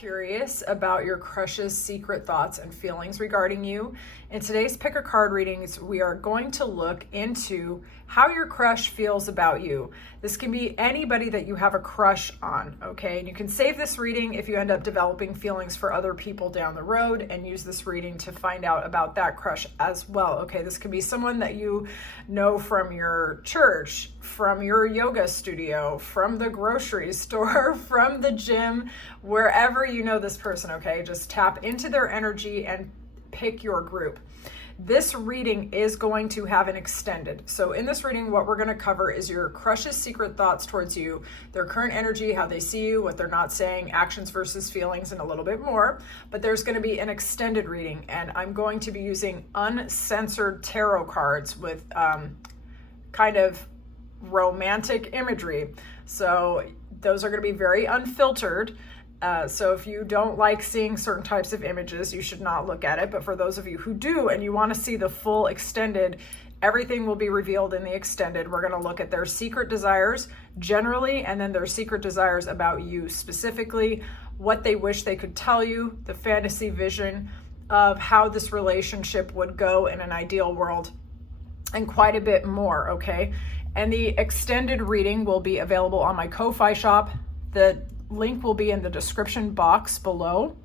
curious about your crush's secret thoughts and feelings regarding you? In today's pick a card readings, we are going to look into how your crush feels about you. This can be anybody that you have a crush on, okay? And you can save this reading if you end up developing feelings for other people down the road and use this reading to find out about that crush as well, okay? This could be someone that you know from your church, from your yoga studio, from the grocery store, from the gym, wherever you know this person, okay? Just tap into their energy and pick your group. This reading is going to have an extended. So in this reading, what we're going to cover is your crush's secret thoughts towards you, their current energy, how they see you, what they're not saying, actions versus feelings, and a little bit more. But there's going to be an extended reading, and I'm going to be using uncensored tarot cards with kind of romantic imagery. So those are going to be very unfiltered. So if you don't like seeing certain types of images, you should not look at it. But for those of you who do and you want to see the full extended, everything will be revealed in the extended. We're going to look at their secret desires generally, and then their secret desires about you specifically, what they wish they could tell you, the fantasy vision of how this relationship would go in an ideal world, and quite a bit more, okay? And the extended reading will be available on my Ko-Fi shop. The link will be in the description box below,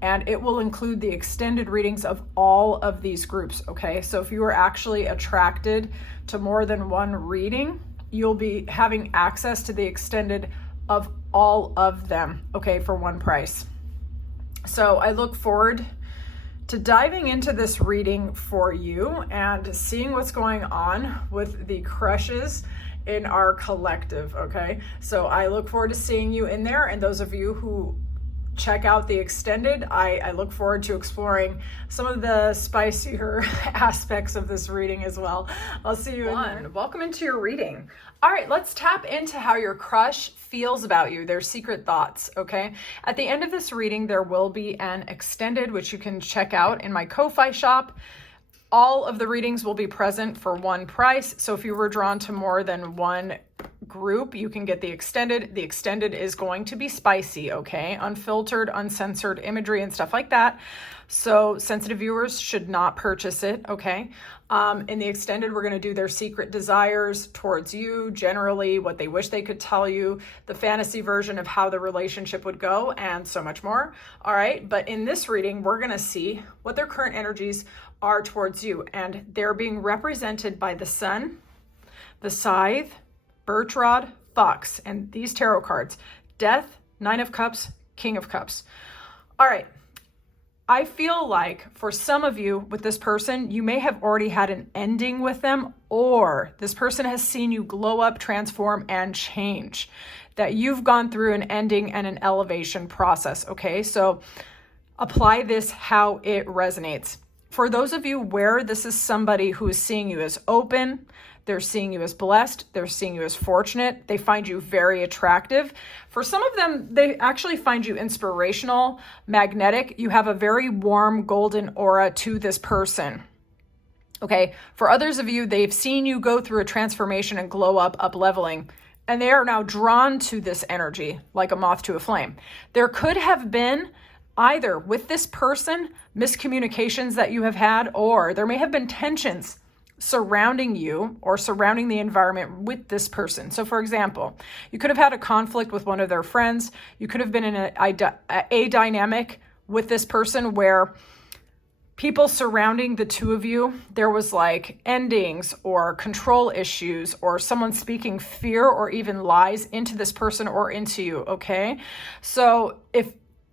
and it will include the extended readings of all of these groups, okay? So if you are actually attracted to more than one reading, you'll be having access to the extended of all of them, okay, for one price. So I look forward to diving into this reading for you and seeing what's going on with the crushes in our collective, okay? So I look forward to seeing you in there, and those of you who check out the extended, I look forward to exploring some of the spicier aspects of this reading as well. I'll see you in there. Welcome into your reading. All right, let's tap into how your crush feels about you, their secret thoughts, okay? At the end of this reading, there will be an extended, which you can check out in my Ko-Fi shop. All of the readings will be present for one price. So if you were drawn to more than one group, you can get the extended. The extended is going to be spicy, okay? Unfiltered, uncensored imagery and stuff like that. So sensitive viewers should not purchase it, okay? In the extended, we're going to do their secret desires towards you, generally what they wish they could tell you, the fantasy version of how the relationship would go, and so much more. All right, but in this reading, we're going to see what their current energies are towards you, and they're being represented by the Sun, the Scythe, Birch Rod, Fox, and these tarot cards: Death, Nine of Cups, King of Cups. All right. I feel like for some of you with this person, you may have already had an ending with them, or this person has seen you glow up, transform, and change, that you've gone through an ending and an elevation process, okay? So apply this how it resonates. For those of you where this is somebody who is seeing you as open, they're seeing you as blessed, they're seeing you as fortunate, they find you very attractive. For some of them, they actually find you inspirational, magnetic. You have a very warm golden aura to this person. Okay, for others of you, they've seen you go through a transformation and glow up leveling, and they are now drawn to this energy like a moth to a flame. There could have been either with this person miscommunications that you have had, or there may have been tensions surrounding you or surrounding the environment with this person. So for example, you could have had a conflict with one of their friends. You could have been in a dynamic with this person where people surrounding the two of you, there was like endings or control issues, or someone speaking fear or even lies into this person or into you, okay? So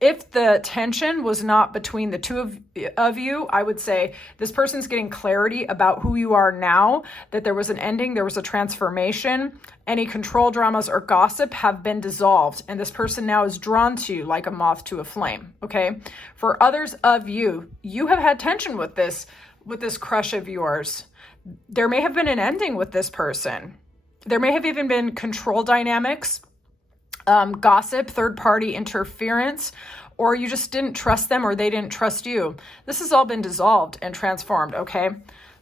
if the tension was not between the two of you, I would say this person's getting clarity about who you are now, that there was an ending, there was a transformation. Any control dramas or gossip have been dissolved, and this person now is drawn to you like a moth to a flame, okay? For others of you, you have had tension with this crush of yours. There may have been an ending with this person. There may have even been control dynamics, gossip, third-party interference, or you just didn't trust them or they didn't trust you. This has all been dissolved and transformed, okay?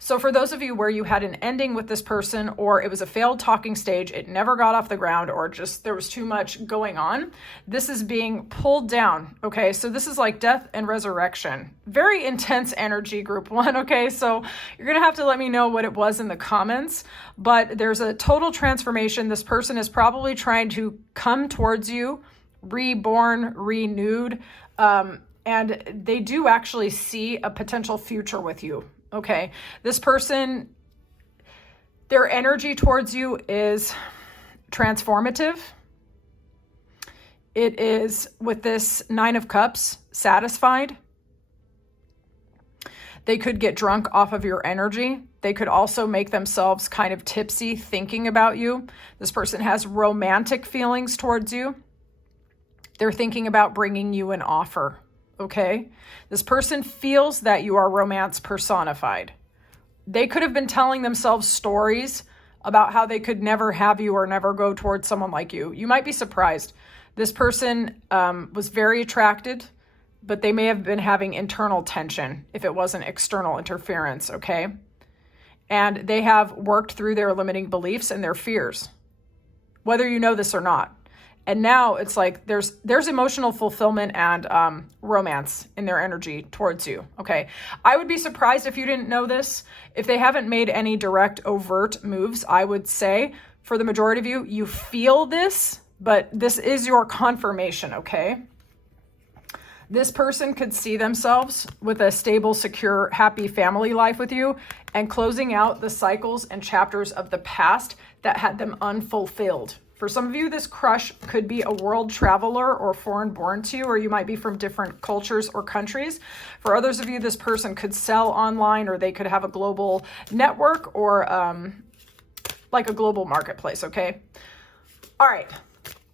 So for those of you where you had an ending with this person, or it was a failed talking stage, it never got off the ground, or just there was too much going on, this is being pulled down, okay? So this is like death and resurrection. Very intense energy, group one, okay? So you're gonna have to let me know what it was in the comments, but there's a total transformation. This person is probably trying to come towards you, reborn, renewed, and they do actually see a potential future with you. Okay, this person, their energy towards you is transformative. It is, with this Nine of Cups, satisfied. They could get drunk off of your energy. They could also make themselves kind of tipsy thinking about you. This person has romantic feelings towards you. They're thinking about bringing you an offer. Okay, this person feels that you are romance personified. They could have been telling themselves stories about how they could never have you or never go towards someone like you. You might be surprised. This person was very attracted, but they may have been having internal tension if it wasn't external interference, okay? And they have worked through their limiting beliefs and their fears, whether you know this or not. And now it's like there's emotional fulfillment and romance in their energy towards you, okay? I would be surprised if you didn't know this. If they haven't made any direct, overt moves, I would say for the majority of you, you feel this, but this is your confirmation, okay? This person could see themselves with a stable, secure, happy family life with you and closing out the cycles and chapters of the past that had them unfulfilled. For some of you, this crush could be a world traveler or foreign born to you, or you might be from different cultures or countries. For others of you, this person could sell online, or they could have a global network or like a global marketplace, okay? All right,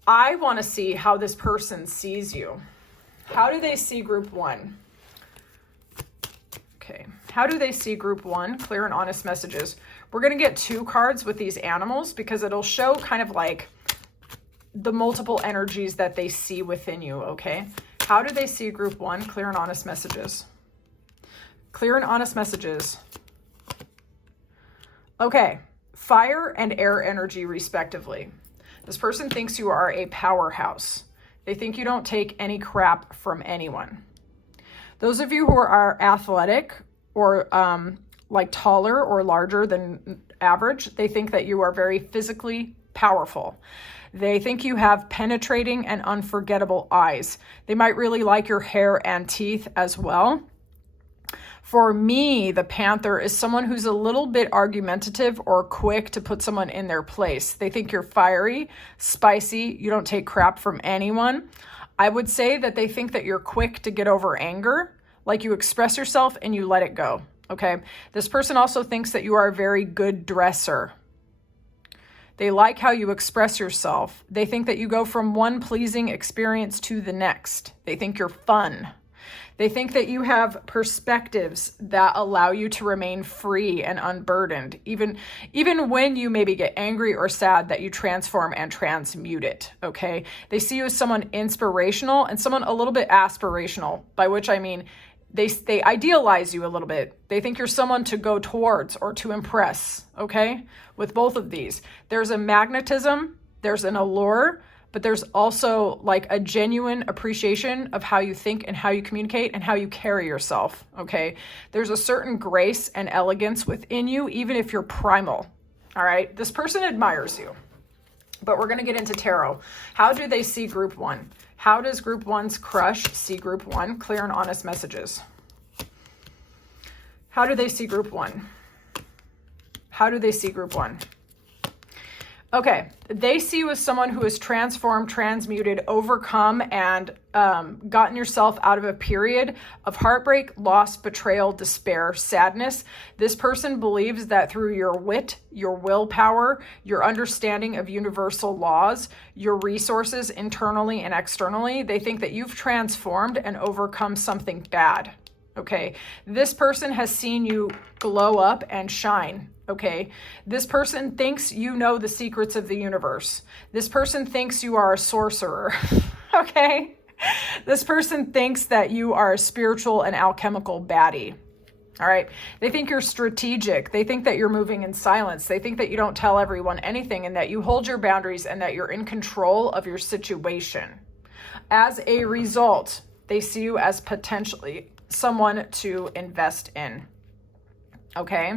I want to see how this person sees you. How do they see group one? Okay, how do they see group one? Clear and honest messages. We're going to get 2 cards with these animals because it'll show kind of like the multiple energies that they see within you, okay? How do they see group one? Clear and honest messages. Clear and honest messages. Okay, fire and air energy respectively. This person thinks you are a powerhouse. They think you don't take any crap from anyone. Those of you who are athletic or like taller or larger than average, they think that you are very physically powerful. They think you have penetrating and unforgettable eyes. They might really like your hair and teeth as well. For me, the Panther is someone who's a little bit argumentative or quick to put someone in their place. They think you're fiery, spicy, you don't take crap from anyone. I would say that they think that you're quick to get over anger, like you express yourself and you let it go. Okay, this person also thinks that you are a very good dresser. They like how you express yourself. They think that you go from one pleasing experience to the next. They think you're fun. They think that you have perspectives that allow you to remain free and unburdened, even when you maybe get angry or sad, that you transform and transmute it, okay? They see you as someone inspirational and someone a little bit aspirational, by which I mean they idealize you a little bit. They think you're someone to go towards or to impress, okay? With both of these, there's a magnetism, there's an allure, but there's also like a genuine appreciation of how you think and how you communicate and how you carry yourself, okay? There's a certain grace and elegance within you, even if you're primal, all right? This person admires you, but we're gonna get into tarot. How do they see group one? How does group one's crush see group one? Clear and honest messages. How do they see group one? How do they see group one? Okay, they see you as someone who has transformed, transmuted, overcome, and gotten yourself out of a period of heartbreak, loss, betrayal, despair, sadness. This person believes that through your wit, your willpower, your understanding of universal laws, your resources internally and externally, they think that you've transformed and overcome something bad. Okay, this person has seen you glow up and shine. Okay, this person thinks you know the secrets of the universe. This person thinks you are a sorcerer. Okay, this person thinks that you are a spiritual and alchemical baddie. All right. They think you're strategic. They think that you're moving in silence. They think that you don't tell everyone anything and that you hold your boundaries and that you're in control of your situation. As a result, they see you as potentially someone to invest in. Okay.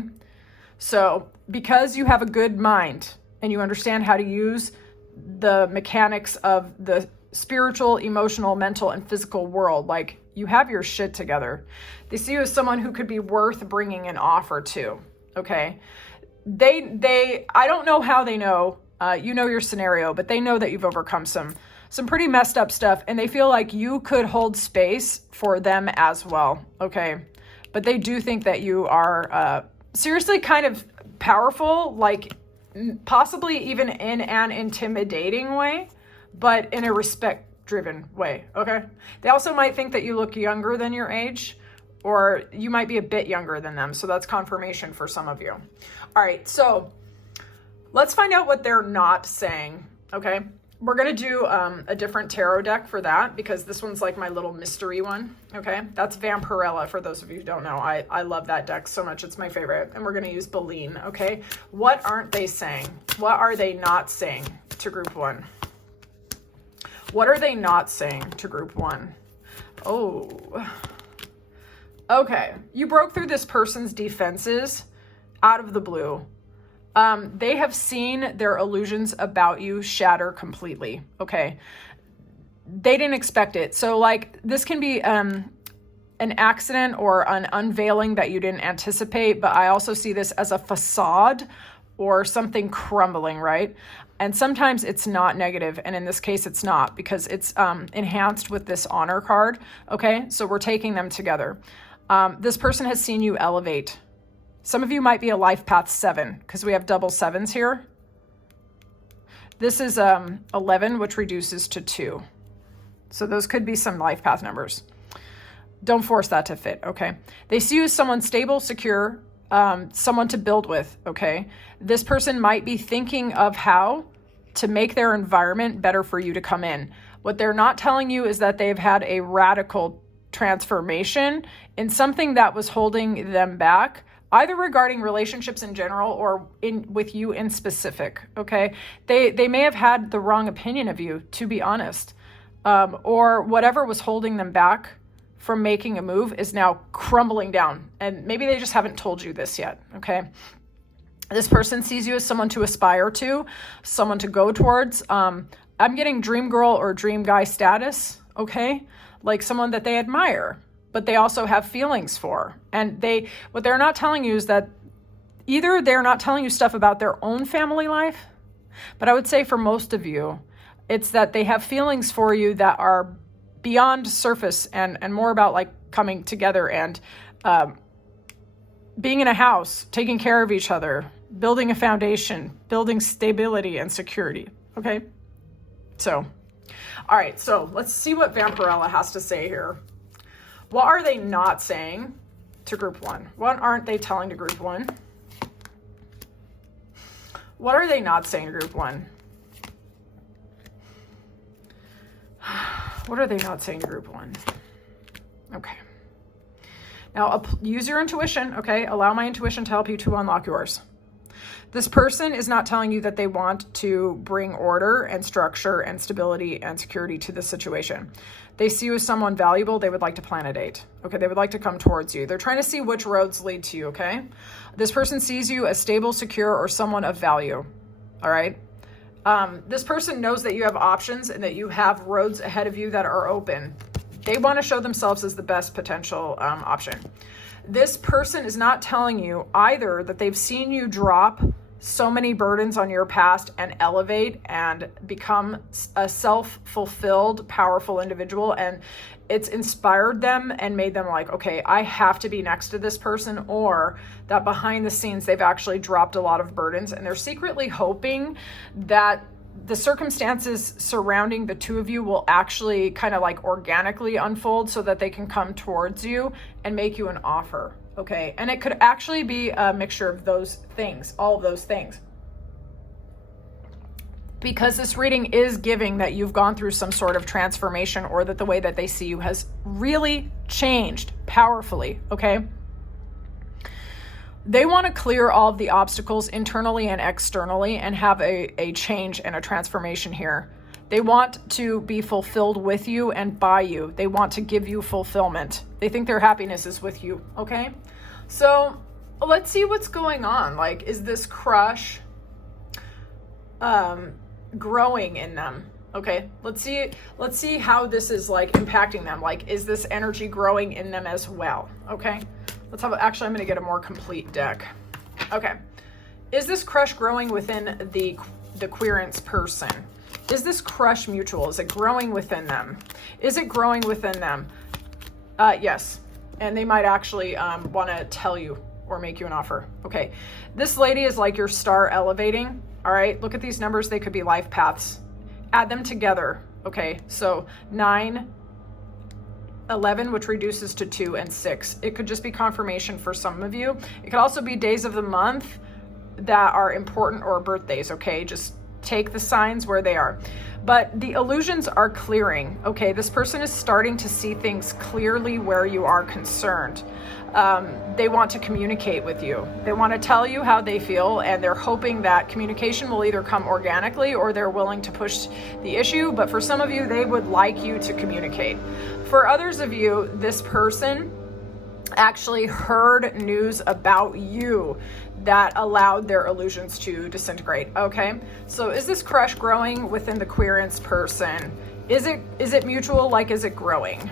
So because you have a good mind and you understand how to use the mechanics of the spiritual, emotional, mental, and physical world, like you have your shit together. They see you as someone who could be worth bringing an offer to. Okay. I don't know how they know, you know your scenario, but they know that you've overcome some pretty messed up stuff, and they feel like you could hold space for them as well. Okay. But they do think that you are, seriously kind of powerful, like possibly even in an intimidating way, but in a respect-driven way, okay? They also might think that you look younger than your age, or you might be a bit younger than them, so that's confirmation for some of you. All right, so let's find out what they're not saying, okay? We're going to do a different tarot deck for that because this one's like my little mystery one, okay? That's Vampirella, for those of you who don't know. I love that deck so much. It's my favorite. And we're going to use Baleen, okay? What aren't they saying? What are they not saying to group one? What are they not saying to group one? Oh, okay. You broke through this person's defenses out of the blue. They have seen their illusions about you shatter completely. Okay. They didn't expect it. So like this can be, an accident or an unveiling that you didn't anticipate, but I also see this as a facade or something crumbling, right? And sometimes it's not negative, and in this case it's not, because it's enhanced with this honor card, okay? So we're taking them together. This person has seen you elevate. Some of you might be a life path 7, because we have double 7s here. This is 11, which reduces to 2. So those could be some life path numbers. Don't force that to fit, okay? They see you as someone stable, secure, someone to build with, okay? This person might be thinking of how to make their environment better for you to come in. What they're not telling you is that they've had a radical transformation in something that was holding them back, either regarding relationships in general or with you in specific, okay? They may have had the wrong opinion of you, to be honest, or whatever was holding them back from making a move is now crumbling down, and maybe they just haven't told you this yet, okay? This person sees you as someone to aspire to, someone to go towards. I'm getting dream girl or dream guy status, okay? Like someone that they admire, but they also have feelings for. And what they're not telling you is that either they're not telling you stuff about their own family life, but I would say for most of you, it's that they have feelings for you that are beyond surface and more about like coming together and being in a house, taking care of each other, building a foundation, building stability and security, okay? So, all right, so let's see what Vampirella has to say here. What are they not saying to group one? What aren't they telling to group one? What are they not saying to group one? What are they not saying to group one? Okay. Now, use your intuition, okay? Allow my intuition to help you to unlock yours. This person is not telling you that they want to bring order and structure and stability and security to the situation. They see you as someone valuable. They would like to plan a date, okay? They would like to come towards you. They're trying to see which roads lead to you, okay? This person sees you as stable, secure, or someone of value, all right? This person knows that you have options and that you have roads ahead of you that are open. They want to show themselves as the best potential option. This person is not telling you either that they've seen you drop so many burdens on your past and elevate and become a self-fulfilled, powerful individual, and it's inspired them and made them like, okay, I have to be next to this person, or that behind the scenes they've actually dropped a lot of burdens and they're secretly hoping that the circumstances surrounding the two of you will actually kind of like organically unfold so that they can come towards you and make you an offer, okay? And it could actually be a mixture of those things, all of those things. Because this reading is giving that you've gone through some sort of transformation, or that the way that they see you has really changed powerfully, okay? They want to clear all of the obstacles internally and externally and have a change and a transformation here. They want to be fulfilled with you and by you. They want to give you fulfillment. They think their happiness is with you, okay? So let's see what's going on. Like, is this crush growing in them? Okay, let's see how this is like impacting them. Like, is this energy growing in them as well? Okay, actually, I'm going to get a more complete deck. Okay, is this crush growing within the queerance person? Is this crush mutual? Is it growing within them? Is it growing within them? Yes, and they might actually want to tell you or make you an offer. Okay, this lady is like your star elevating. All right, look at these numbers. They could be life paths. Add them together. Okay, so 9, 11, which reduces to 2, and 6. It could just be confirmation for some of you. It could also be days of the month that are important or birthdays. Okay, just take the signs where they are. But the illusions are clearing. Okay, this person is starting to see things clearly where you are concerned. They want to communicate with you. They want to tell you how they feel, and they're hoping that communication will either come organically or they're willing to push the issue. But for some of you, they would like you to communicate. For others of you, this person actually heard news about you that allowed their illusions to disintegrate. Okay, so is this crush growing within the queerance person? Is it mutual? Like, is it growing?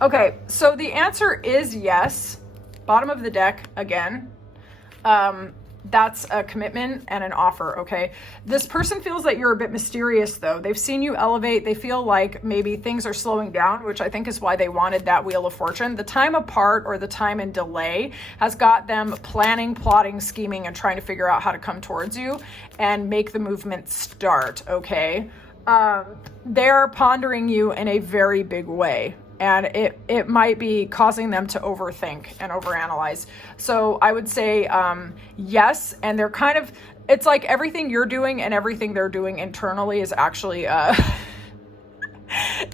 Okay, so the answer is yes. Bottom of the deck again. That's a commitment and an offer, okay? This person feels that you're a bit mysterious, though. They've seen you elevate. They feel like maybe things are slowing down, which I think is why they wanted that Wheel of Fortune. The time apart or the time in delay has got them planning, plotting, scheming, and trying to figure out how to come towards you and make the movement start, okay? They're pondering you in a very big way. And it might be causing them to overthink and overanalyze. So I would say yes, and they're kind of, it's like everything you're doing and everything they're doing internally is actually,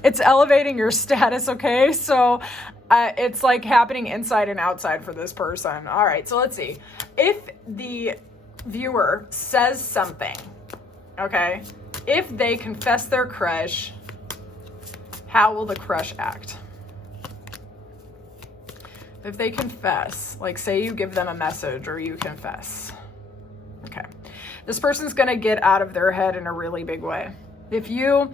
it's elevating your status, okay? So it's like happening inside and outside for this person. All right, so let's see. If the viewer says something, okay, if they confess their crush, how will the crush act? If they confess, like say you give them a message or you confess. Okay. This person's going to get out of their head in a really big way. If you,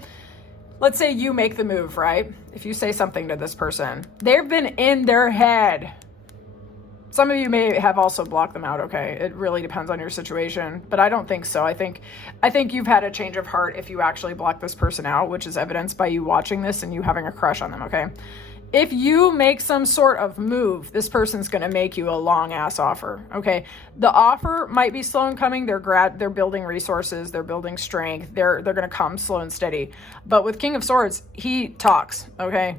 let's say you make the move, right? If you say something to this person, they've been in their head. Some of you may have also blocked them out, okay? It really depends on your situation, but I don't think so. I think you've had a change of heart if you actually block this person out, which is evidenced by you watching this and you having a crush on them, okay? If you make some sort of move, this person's going to make you a long-ass offer, okay? The offer might be slow in coming. They're building resources. They're building strength. They're going to come slow and steady. But with King of Swords, he talks, okay?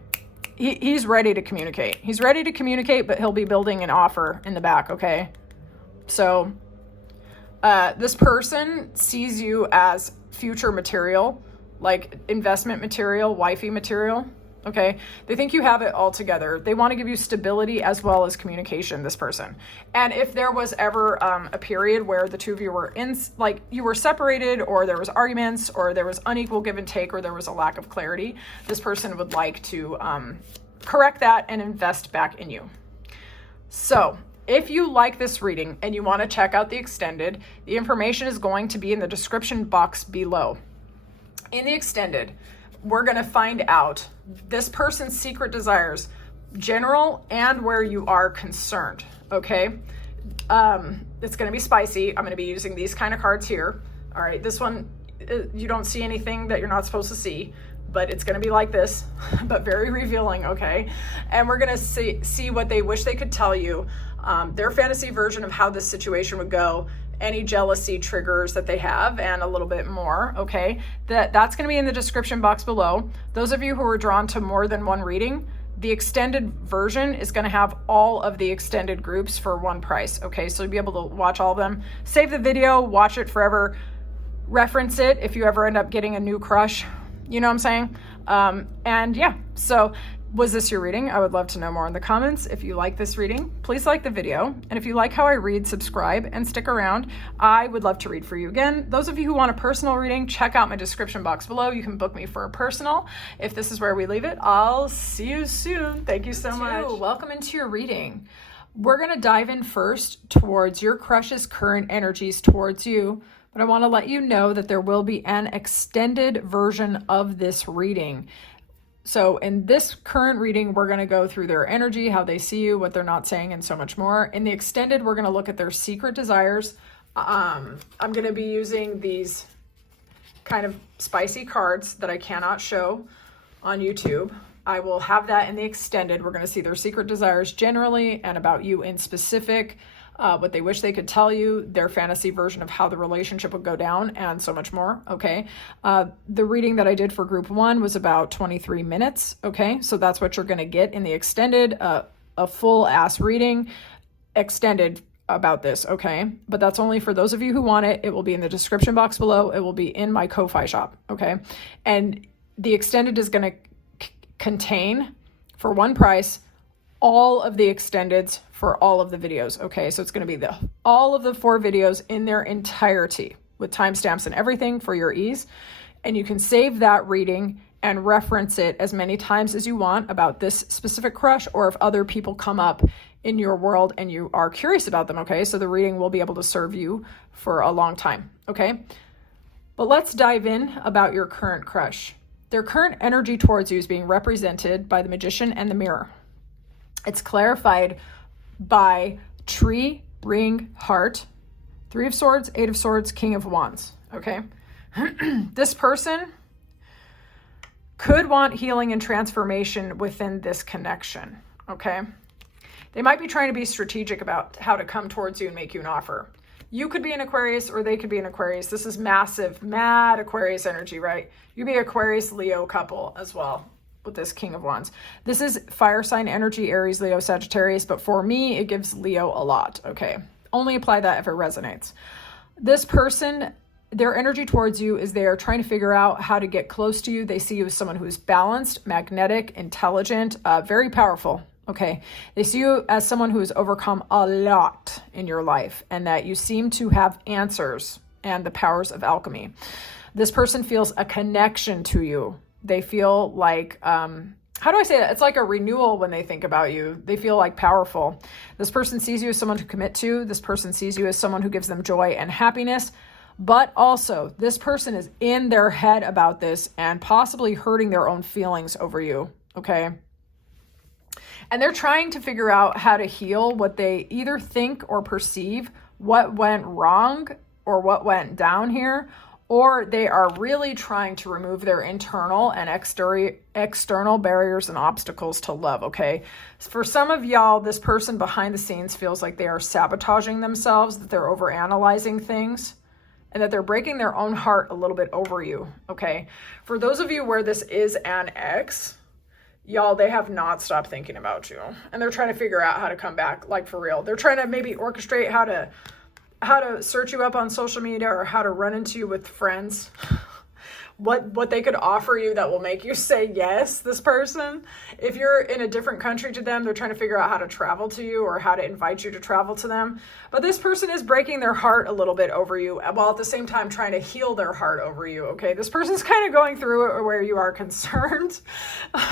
He's ready to communicate. He's ready to communicate, but he'll be building an offer in the back, okay? So this person sees you as future material, like investment material, wifey material, okay? They think you have it all together. They want to give you stability as well as communication, this person. And if there was ever a period where the two of you were you were separated, or there was arguments, or there was unequal give and take, or there was a lack of clarity, this person would like to correct that and invest back in you. So if you like this reading and you want to check out the extended, the information is going to be in the description box below. In the extended, we're going to find out this person's secret desires, general and where you are concerned, okay? It's going to be spicy. I'm going to be using these kind of cards here. All right, this one, you don't see anything that you're not supposed to see, but it's going to be like this, but very revealing, okay? And we're going to see what they wish they could tell you, their fantasy version of how this situation would go, any jealousy triggers that they have, and a little bit more, okay? That's going to be in the description box below. Those of you who are drawn to more than one reading, the extended version is going to have all of the extended groups for one price, okay? So you'll be able to watch all of them. Save the video, watch it forever, reference it if you ever end up getting a new crush, you know what I'm saying? And yeah, so Was this your reading? I would love to know more in the comments. If you like this reading, please like the video. And if you like how I read, subscribe and stick around. I would love to read for you again. Those of you who want a personal reading, check out my description box below. You can book me for a personal. If this is where we leave it, I'll see you soon. Thank you so much. Welcome into your reading. We're going to dive in first towards your crush's current energies towards you. But I want to let you know that there will be an extended version of this reading. So in this current reading, we're going to go through their energy, how they see you, what they're not saying, and so much more. In the extended, we're going to look at their secret desires. I'm going to be using these kind of spicy cards that I cannot show on YouTube. I will have that in the extended. We're going to see their secret desires generally and about you in specific, what they wish they could tell you, their fantasy version of how the relationship would go down, and so much more, okay? The reading that I did for group 1 was about 23 minutes, okay? So that's what you're going to get in the extended, a full-ass reading, extended about this, okay? But that's only for those of you who want it. It will be in the description box below. It will be in my Ko-Fi shop, okay? And the extended is going to contain, for one price, all of the extendeds for all of the videos. Okay, so it's going to be all of the 4 videos in their entirety with timestamps and everything for your ease. And you can save that reading and reference it as many times as you want about this specific crush, or if other people come up in your world and you are curious about them. Okay, so the reading will be able to serve you for a long time. Okay, but let's dive in about your current crush. Their current energy towards you is being represented by the Magician and the Mirror. It's clarified by tree, ring, heart, 3 of Swords, 8 of Swords, King of Wands, okay? This person could want healing and transformation within this connection, okay? They might be trying to be strategic about how to come towards you and make you an offer. You could be an Aquarius or they could be an Aquarius. This is massive, mad Aquarius energy, right? You be Aquarius, Leo couple as well with this King of Wands. This is fire sign energy, Aries, Leo, Sagittarius, but for me, it gives Leo a lot, okay? Only apply that if it resonates. This person, their energy towards you is they are trying to figure out how to get close to you. They see you as someone who is balanced, magnetic, intelligent, very powerful, okay? They see you as someone who has overcome a lot in your life and that you seem to have answers and the powers of alchemy. This person feels a connection to you. They feel like, how do I say that? It's like a renewal when they think about you. They feel like powerful. This person sees you as someone to commit to. This person sees you as someone who gives them joy and happiness. But also, this person is in their head about this and possibly hurting their own feelings over you, okay? And they're trying to figure out how to heal what they either think or perceive, what went wrong or what went down here, or they are really trying to remove their internal and external barriers and obstacles to love, okay? For some of y'all, this person behind the scenes feels like they are sabotaging themselves, that they're overanalyzing things, and that they're breaking their own heart a little bit over you, okay? For those of you where this is an ex, y'all, they have not stopped thinking about you. And they're trying to figure out how to come back, like for real. They're trying to maybe orchestrate how to search you up on social media or how to run into you with friends. What they could offer you that will make you say yes, this person. If you're in a different country to them, they're trying to figure out how to travel to you or how to invite you to travel to them. But this person is breaking their heart a little bit over you while at the same time trying to heal their heart over you, okay? This person's kind of going through it where you are concerned,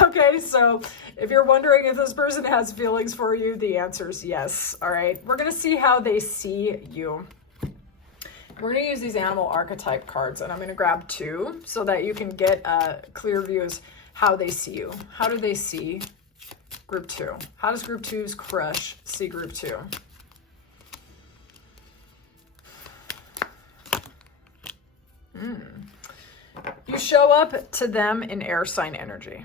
okay? So if you're wondering if this person has feelings for you, the answer is yes, all right? We're going to see how they see you. We're going to use these animal archetype cards, and I'm going to grab 2 so that you can get a clear view as how they see you. How do they see group 2? How does group 2's crush see group 2? You show up to them in air sign energy.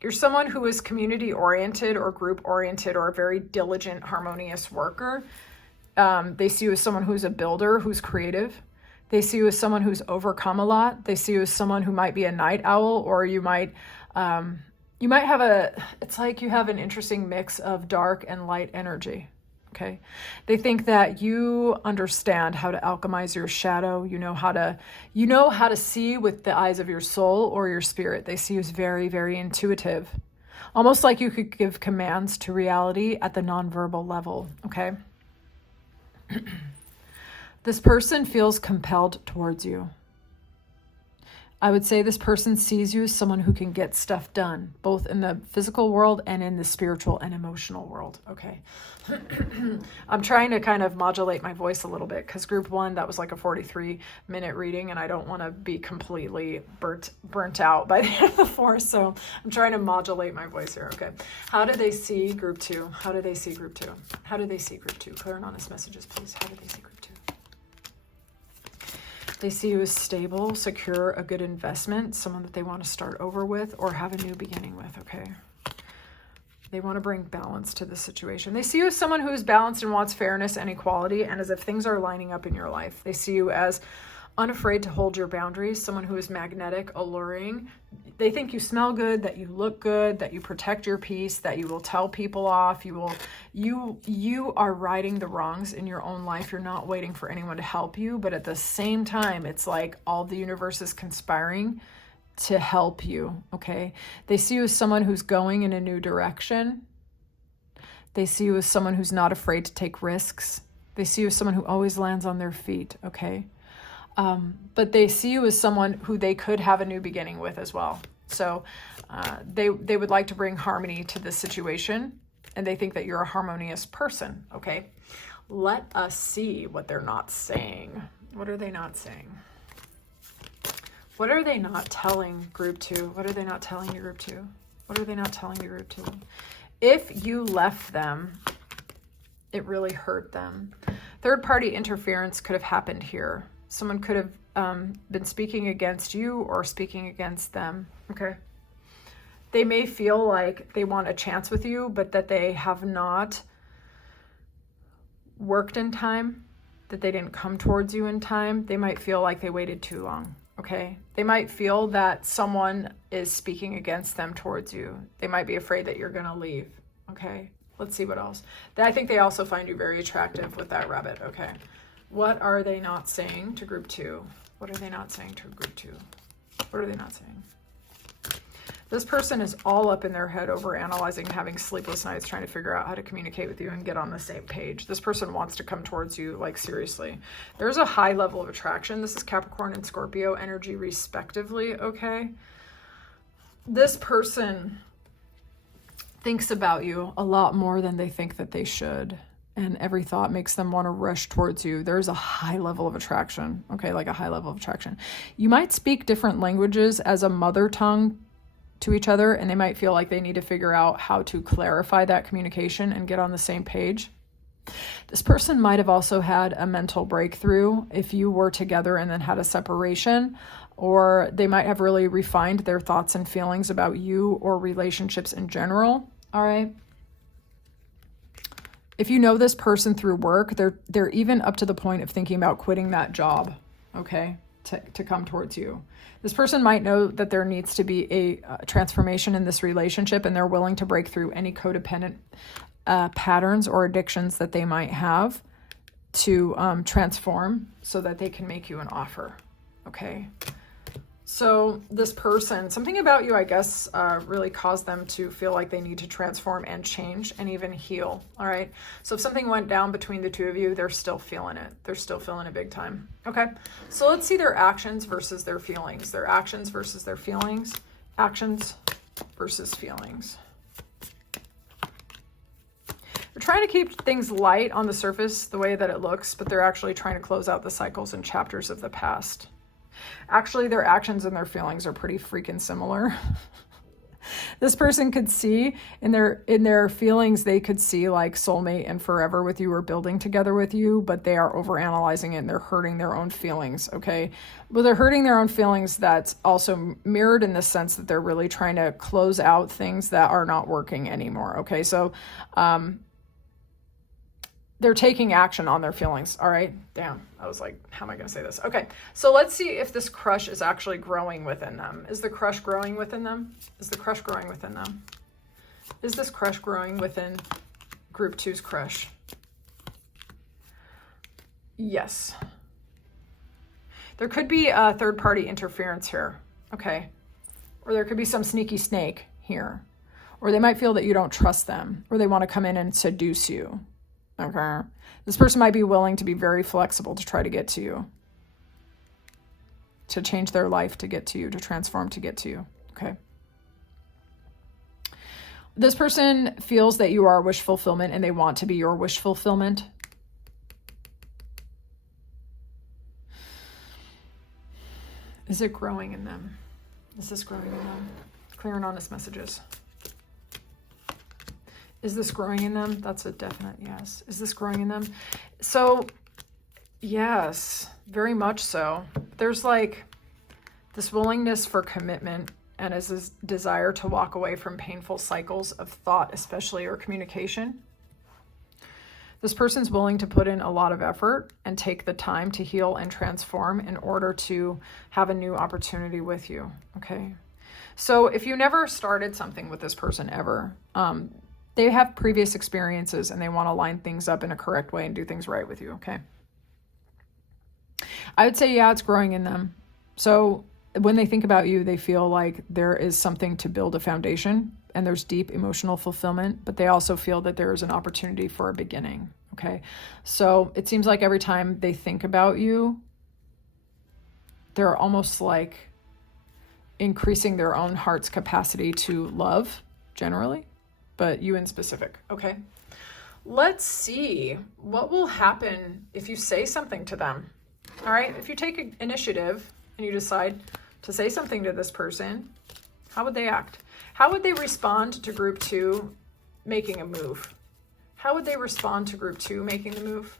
You're someone who is community-oriented or group-oriented or a very diligent, harmonious worker. They see you as someone who's a builder, who's creative. They see you as someone who's overcome a lot. They see you as someone who might be a night owl, or you might have it's like you have an interesting mix of dark and light energy, okay? They think that you understand how to alchemize your shadow. You know how to see with the eyes of your soul or your spirit. They see you as very, very intuitive. Almost like you could give commands to reality at the nonverbal level, okay? This person feels compelled towards you. I would say this person sees you as someone who can get stuff done, both in the physical world and in the spiritual and emotional world, okay? I'm trying to kind of modulate my voice a little bit because group 1, that was like a 43-minute reading, and I don't want to be completely burnt out by the end of the 4, so I'm trying to modulate my voice here, okay? How do they see group 2? How do they see group 2? How do they see group 2? Clear and honest messages, please. How do they see group 2? They see you as stable, secure, a good investment, someone that they want to start over with or have a new beginning with, okay? They want to bring balance to the situation. They see you as someone who is balanced and wants fairness and equality, and as if things are lining up in your life. They see you as unafraid to hold your boundaries, someone who is magnetic, alluring. They think you smell good, that you look good, that you protect your peace, that you will tell people off. You are righting the wrongs in your own life. You're not waiting for anyone to help you, but at the same time, it's like all the universe is conspiring to help you, okay? They see you as someone who's going in a new direction. They see you as someone who's not afraid to take risks. They see you as someone who always lands on their feet, okay? But they see you as someone who they could have a new beginning with as well. So they would like to bring harmony to this situation, and they think that you're a harmonious person, okay? Let us see what they're not saying. What are they not saying? What are they not telling group 2? What are they not telling you, group 2? What are they not telling you, group 2? If you left them, it really hurt them. Third-party interference could have happened here. Someone could have been speaking against you or speaking against them, okay? They may feel like they want a chance with you, but that they have not worked in time, that they didn't come towards you in time. They might feel like they waited too long, okay? They might feel that someone is speaking against them towards you. They might be afraid that you're gonna leave, okay? Let's see what else. I think they also find you very attractive with that rabbit, okay? What are they not saying to group 2? What are they not saying to group 2? What are they not saying? This person is all up in their head over analyzing, having sleepless nights, trying to figure out how to communicate with you and get on the same page. This person wants to come towards you, like, seriously. There's a high level of attraction. This is Capricorn and Scorpio energy respectively, okay? This person thinks about you a lot more than they think that they should. And every thought makes them want to rush towards you. There's a high level of attraction, okay? Like a high level of attraction. You might speak different languages as a mother tongue to each other, and they might feel like they need to figure out how to clarify that communication and get on the same page. This person might have also had a mental breakthrough if you were together and then had a separation, or they might have really refined their thoughts and feelings about you or relationships in general, all right? If you know this person through work, they're even up to the point of thinking about quitting that job, okay, to come towards you. This person might know that there needs to be a transformation in this relationship, and they're willing to break through any codependent patterns or addictions that they might have to transform so that they can make you an offer, okay? So this person, something about you, I guess, really caused them to feel like they need to transform and change and even heal, all right? So if something went down between the two of you, they're still feeling it. They're still feeling it big time, okay? So let's see their actions versus their feelings. Their actions versus their feelings. Actions versus feelings. They're trying to keep things light on the surface, the way that it looks, but they're actually trying to close out the cycles and chapters of the past. Actually, their actions and their feelings are pretty freaking similar. This person could see in their feelings, they could see like soulmate and forever with you or building together with you, but they are overanalyzing it and they're hurting their own feelings, okay? Well, they're hurting their own feelings. That's also mirrored in the sense that they're really trying to close out things that are not working anymore, okay? So, they're taking action on their feelings, all right? Damn, I was like, how am I gonna say this? Okay, so let's see if this crush is actually growing within them. Is the crush growing within them? Is the crush growing within them? Is this crush growing within group 2's crush? Yes. There could be a third-party interference here, okay? Or there could be some sneaky snake here. Or they might feel that you don't trust them, or they want to come in and seduce you. Okay. This person might be willing to be very flexible to try to get to you, to change their life to get to you, to transform to get to you. Okay. This person feels that you are wish fulfillment and they want to be your wish fulfillment. Is it growing in them? Is this growing in them? Clear and honest messages. Is this growing in them? That's a definite yes. Is this growing in them? So, yes, very much so. There's like this willingness for commitment and is this desire to walk away from painful cycles of thought, especially, or communication. This person's willing to put in a lot of effort and take the time to heal and transform in order to have a new opportunity with you, okay? So if you never started something with this person ever, they have previous experiences and they want to line things up in a correct way and do things right with you, okay? I would say, yeah, it's growing in them. So when they think about you, they feel like there is something to build a foundation and there's deep emotional fulfillment, but they also feel that there is an opportunity for a beginning, okay? So it seems like every time they think about you, they're almost like increasing their own heart's capacity to love generally, but you in specific, okay? Let's see what will happen if you say something to them, all right? If you take initiative and you decide to say something to this person, how would they act? How would they respond to group 2 making a move? How would they respond to group 2 making the move?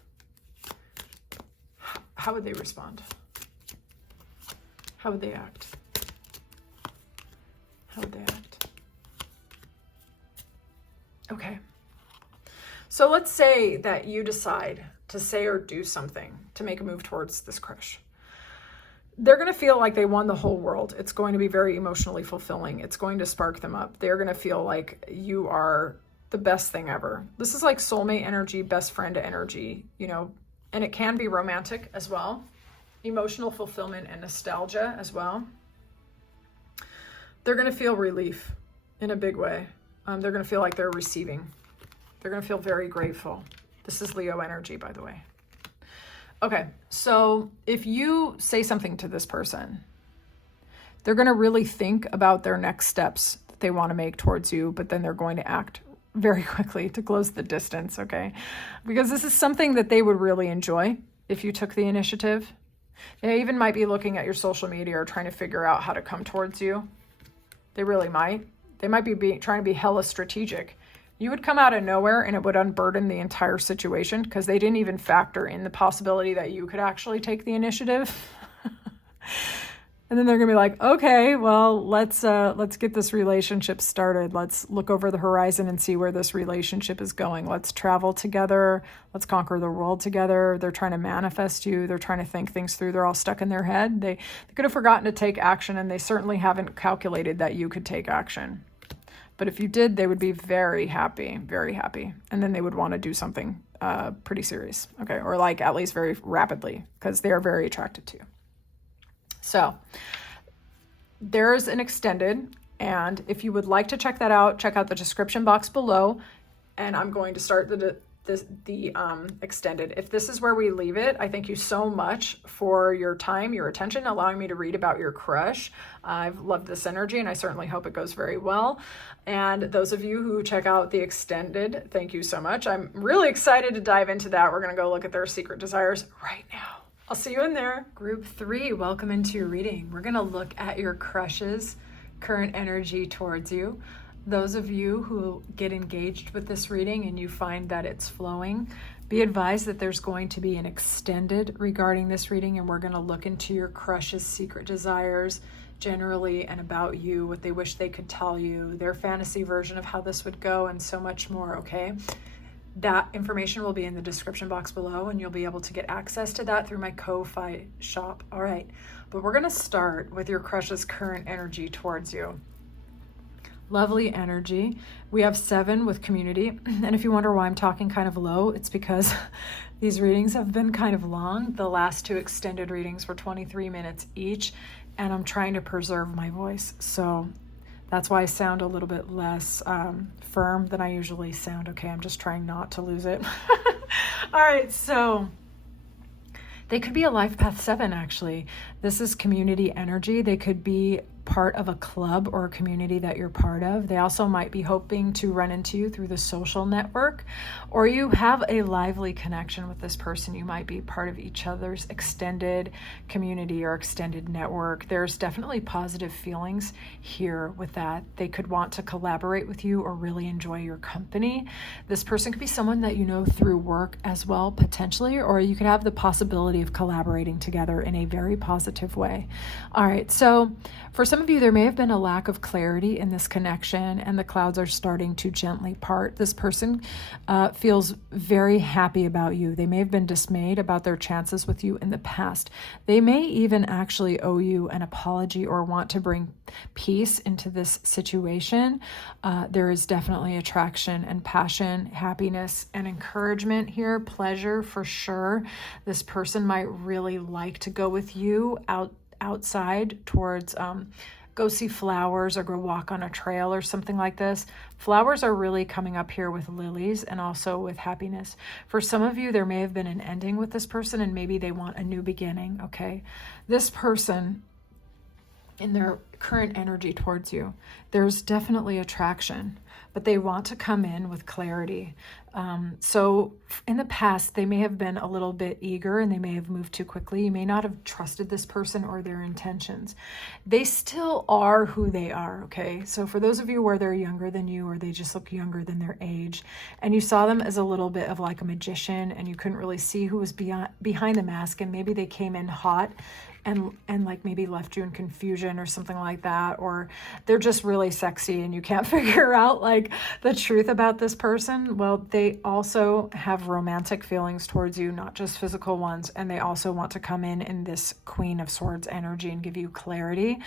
How would they respond? How would they act? How would they act? Okay. So let's say that you decide to say or do something to make a move towards this crush. They're going to feel like they won the whole world. It's going to be very emotionally fulfilling. It's going to spark them up. They're going to feel like you are the best thing ever. This is like soulmate energy, best friend energy, you know, and it can be romantic as well. Emotional fulfillment and nostalgia as well. They're going to feel relief in a big way. They're going to feel like they're receiving. They're going to feel very grateful. This is Leo energy, by the way. Okay, so if you say something to this person, they're going to really think about their next steps that they want to make towards you, but then they're going to act very quickly to close the distance, okay? Because this is something that they would really enjoy if you took the initiative. They even might be looking at your social media or trying to figure out how to come towards you. They really might. They might be trying to be hella strategic. You would come out of nowhere and it would unburden the entire situation because they didn't even factor in the possibility that you could actually take the initiative. And then they're going to be like, okay, well, let's get this relationship started. Let's look over the horizon and see where this relationship is going. Let's travel together. Let's conquer the world together. They're trying to manifest you. They're trying to think things through. They're all stuck in their head. They could have forgotten to take action, and they certainly haven't calculated that you could take action. But if you did, they would be very happy, and then they would want to do something pretty serious, okay, or like at least very rapidly because they are very attracted to you. So there's an extended, and if you would like to check that out, check out the description box below, and I'm going to start the extended. If this is where we leave it, I thank you so much for your time, your attention, allowing me to read about your crush. I've loved this energy, and I certainly hope it goes very well. And those of you who check out the extended, thank you so much. I'm really excited to dive into that. We're going to go look at their secret desires right now. I'll see you in there. Group 3, welcome into your reading. We're going to look at your crush's current energy towards you. Those of you who get engaged with this reading and you find that it's flowing, be advised that there's going to be an extended regarding this reading, and we're going to look into your crush's secret desires generally and about you, what they wish they could tell you, their fantasy version of how this would go, and so much more, okay? That information will be in the description box below, and you'll be able to get access to that through my Ko-Fi shop. All right, but we're going to start with your crush's current energy towards you. Lovely energy. We have 7 with community. And if you wonder why I'm talking kind of low, it's because these readings have been kind of long. The last 2 extended readings were 23 minutes each, and I'm trying to preserve my voice. So That's why I sound a little bit less firm than I usually sound. Okay, I'm just trying not to lose it. All right, so they could be a life path 7, actually. This is community energy. They could be part of a club or a community that you're part of. They also might be hoping to run into you through the social network, or you have a lively connection with this person. You might be part of each other's extended community or extended network. There's definitely positive feelings here with that. They could want to collaborate with you or really enjoy your company. This person could be someone that you know through work as well, potentially, or you could have the possibility of collaborating together in a very positive way. All right, so for some of you, there may have been a lack of clarity in this connection, and the clouds are starting to gently part. This person feels very happy about you. They may have been dismayed about their chances with you in the past. They may even actually owe you an apology or want to bring peace into this situation. There is definitely attraction and passion, happiness and encouragement here, pleasure for sure. This person might really like to go with you outside towards go see flowers or go walk on a trail or something like this. Flowers are really coming up here with lilies and also with happiness. For some of you, there may have been an ending with this person and maybe they want a new beginning, okay? This person, in their current energy towards you, there's definitely attraction, but they want to come in with clarity. So in the past, they may have been a little bit eager and they may have moved too quickly. You may not have trusted this person or their intentions. They still are who they are, okay? So for those of you where they're younger than you or they just look younger than their age, and you saw them as a little bit of like a magician and you couldn't really see who was behind the mask, and maybe they came in hot and like maybe left you in confusion or something like that, or they're just really sexy and you can't figure out like the truth about this person. Well, they also have romantic feelings towards you, not just physical ones, and they also want to come in this Queen of Swords energy and give you clarity.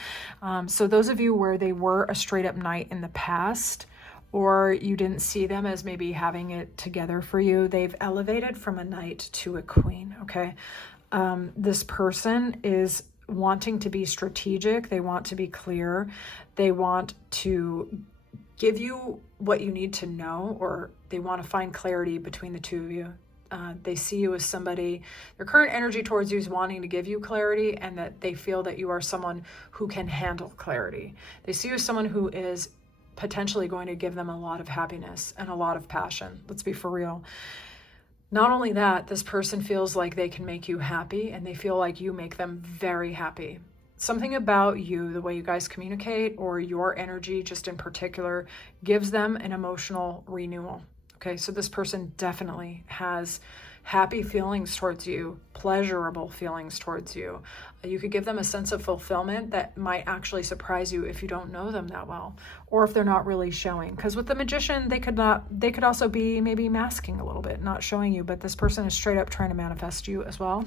So those of you where they were a straight up knight in the past, or you didn't see them as maybe having it together for you, they've elevated from a knight to a queen, okay? This person is wanting to be strategic. They want to be clear. They want to give you what you need to know, or they want to find clarity between the two of you. They see you as somebody, their current energy towards you is wanting to give you clarity, and that they feel that you are someone who can handle clarity. They see you as someone who is potentially going to give them a lot of happiness and a lot of passion. Let's be for real. Not only that, this person feels like they can make you happy, and they feel like you make them very happy. Something about you, the way you guys communicate, or your energy just in particular, gives them an emotional renewal. Okay, so this person definitely has happy feelings towards you, pleasurable feelings towards you. You could give them a sense of fulfillment that might actually surprise you if you don't know them that well, or if they're not really showing. Because with the magician, they could also be maybe masking a little bit, not showing you, but this person is straight up trying to manifest you as well.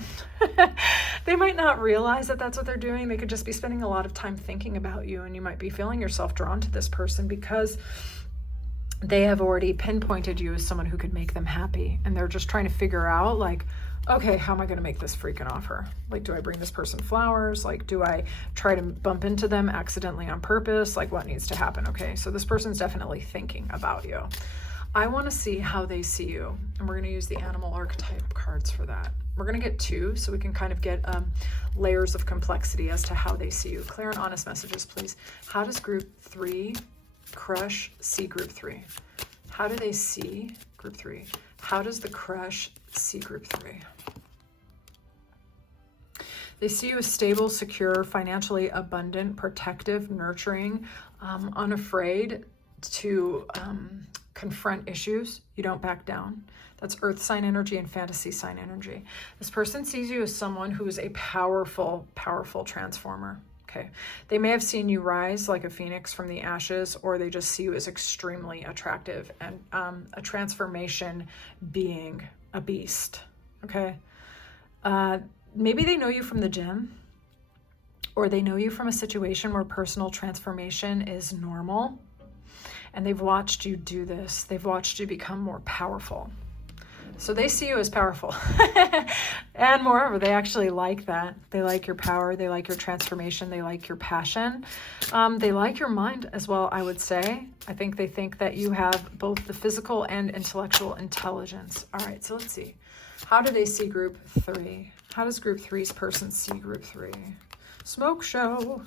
They might not realize that that's what they're doing. They could just be spending a lot of time thinking about you, and you might be feeling yourself drawn to this person because they have already pinpointed you as someone who could make them happy, and they're just trying to figure out like, okay, how am I going to make this freaking offer? Like, do I bring this person flowers? Like, do I try to bump into them accidentally on purpose? Like, what needs to happen? Okay, so this person's definitely thinking about you. I want to see how they see you, and we're going to use the animal archetype cards for that. We're going to get 2 so we can kind of get layers of complexity as to how they see you. Clear and honest messages, please. How does group 3 crush see group 3? How do they see group 3? How does the crush see group 3? They see you as stable, secure, financially abundant, protective, nurturing, unafraid to confront issues. You don't back down. That's earth sign energy and fantasy sign energy. This person sees you as someone who is a powerful, powerful transformer. Okay. They may have seen you rise like a phoenix from the ashes, or they just see you as extremely attractive and a transformation being, a beast. Okay. Maybe they know you from the gym, or they know you from a situation where personal transformation is normal, and they've watched you do this. They've watched you become more powerful. So they see you as powerful. And moreover, they actually like that. They like your power. They like your transformation. They like your passion. They like your mind as well, I would say. I think they think that you have both the physical and intellectual intelligence. All right, so let's see. How do they see group 3? How does group 3's person see group 3? Smoke show.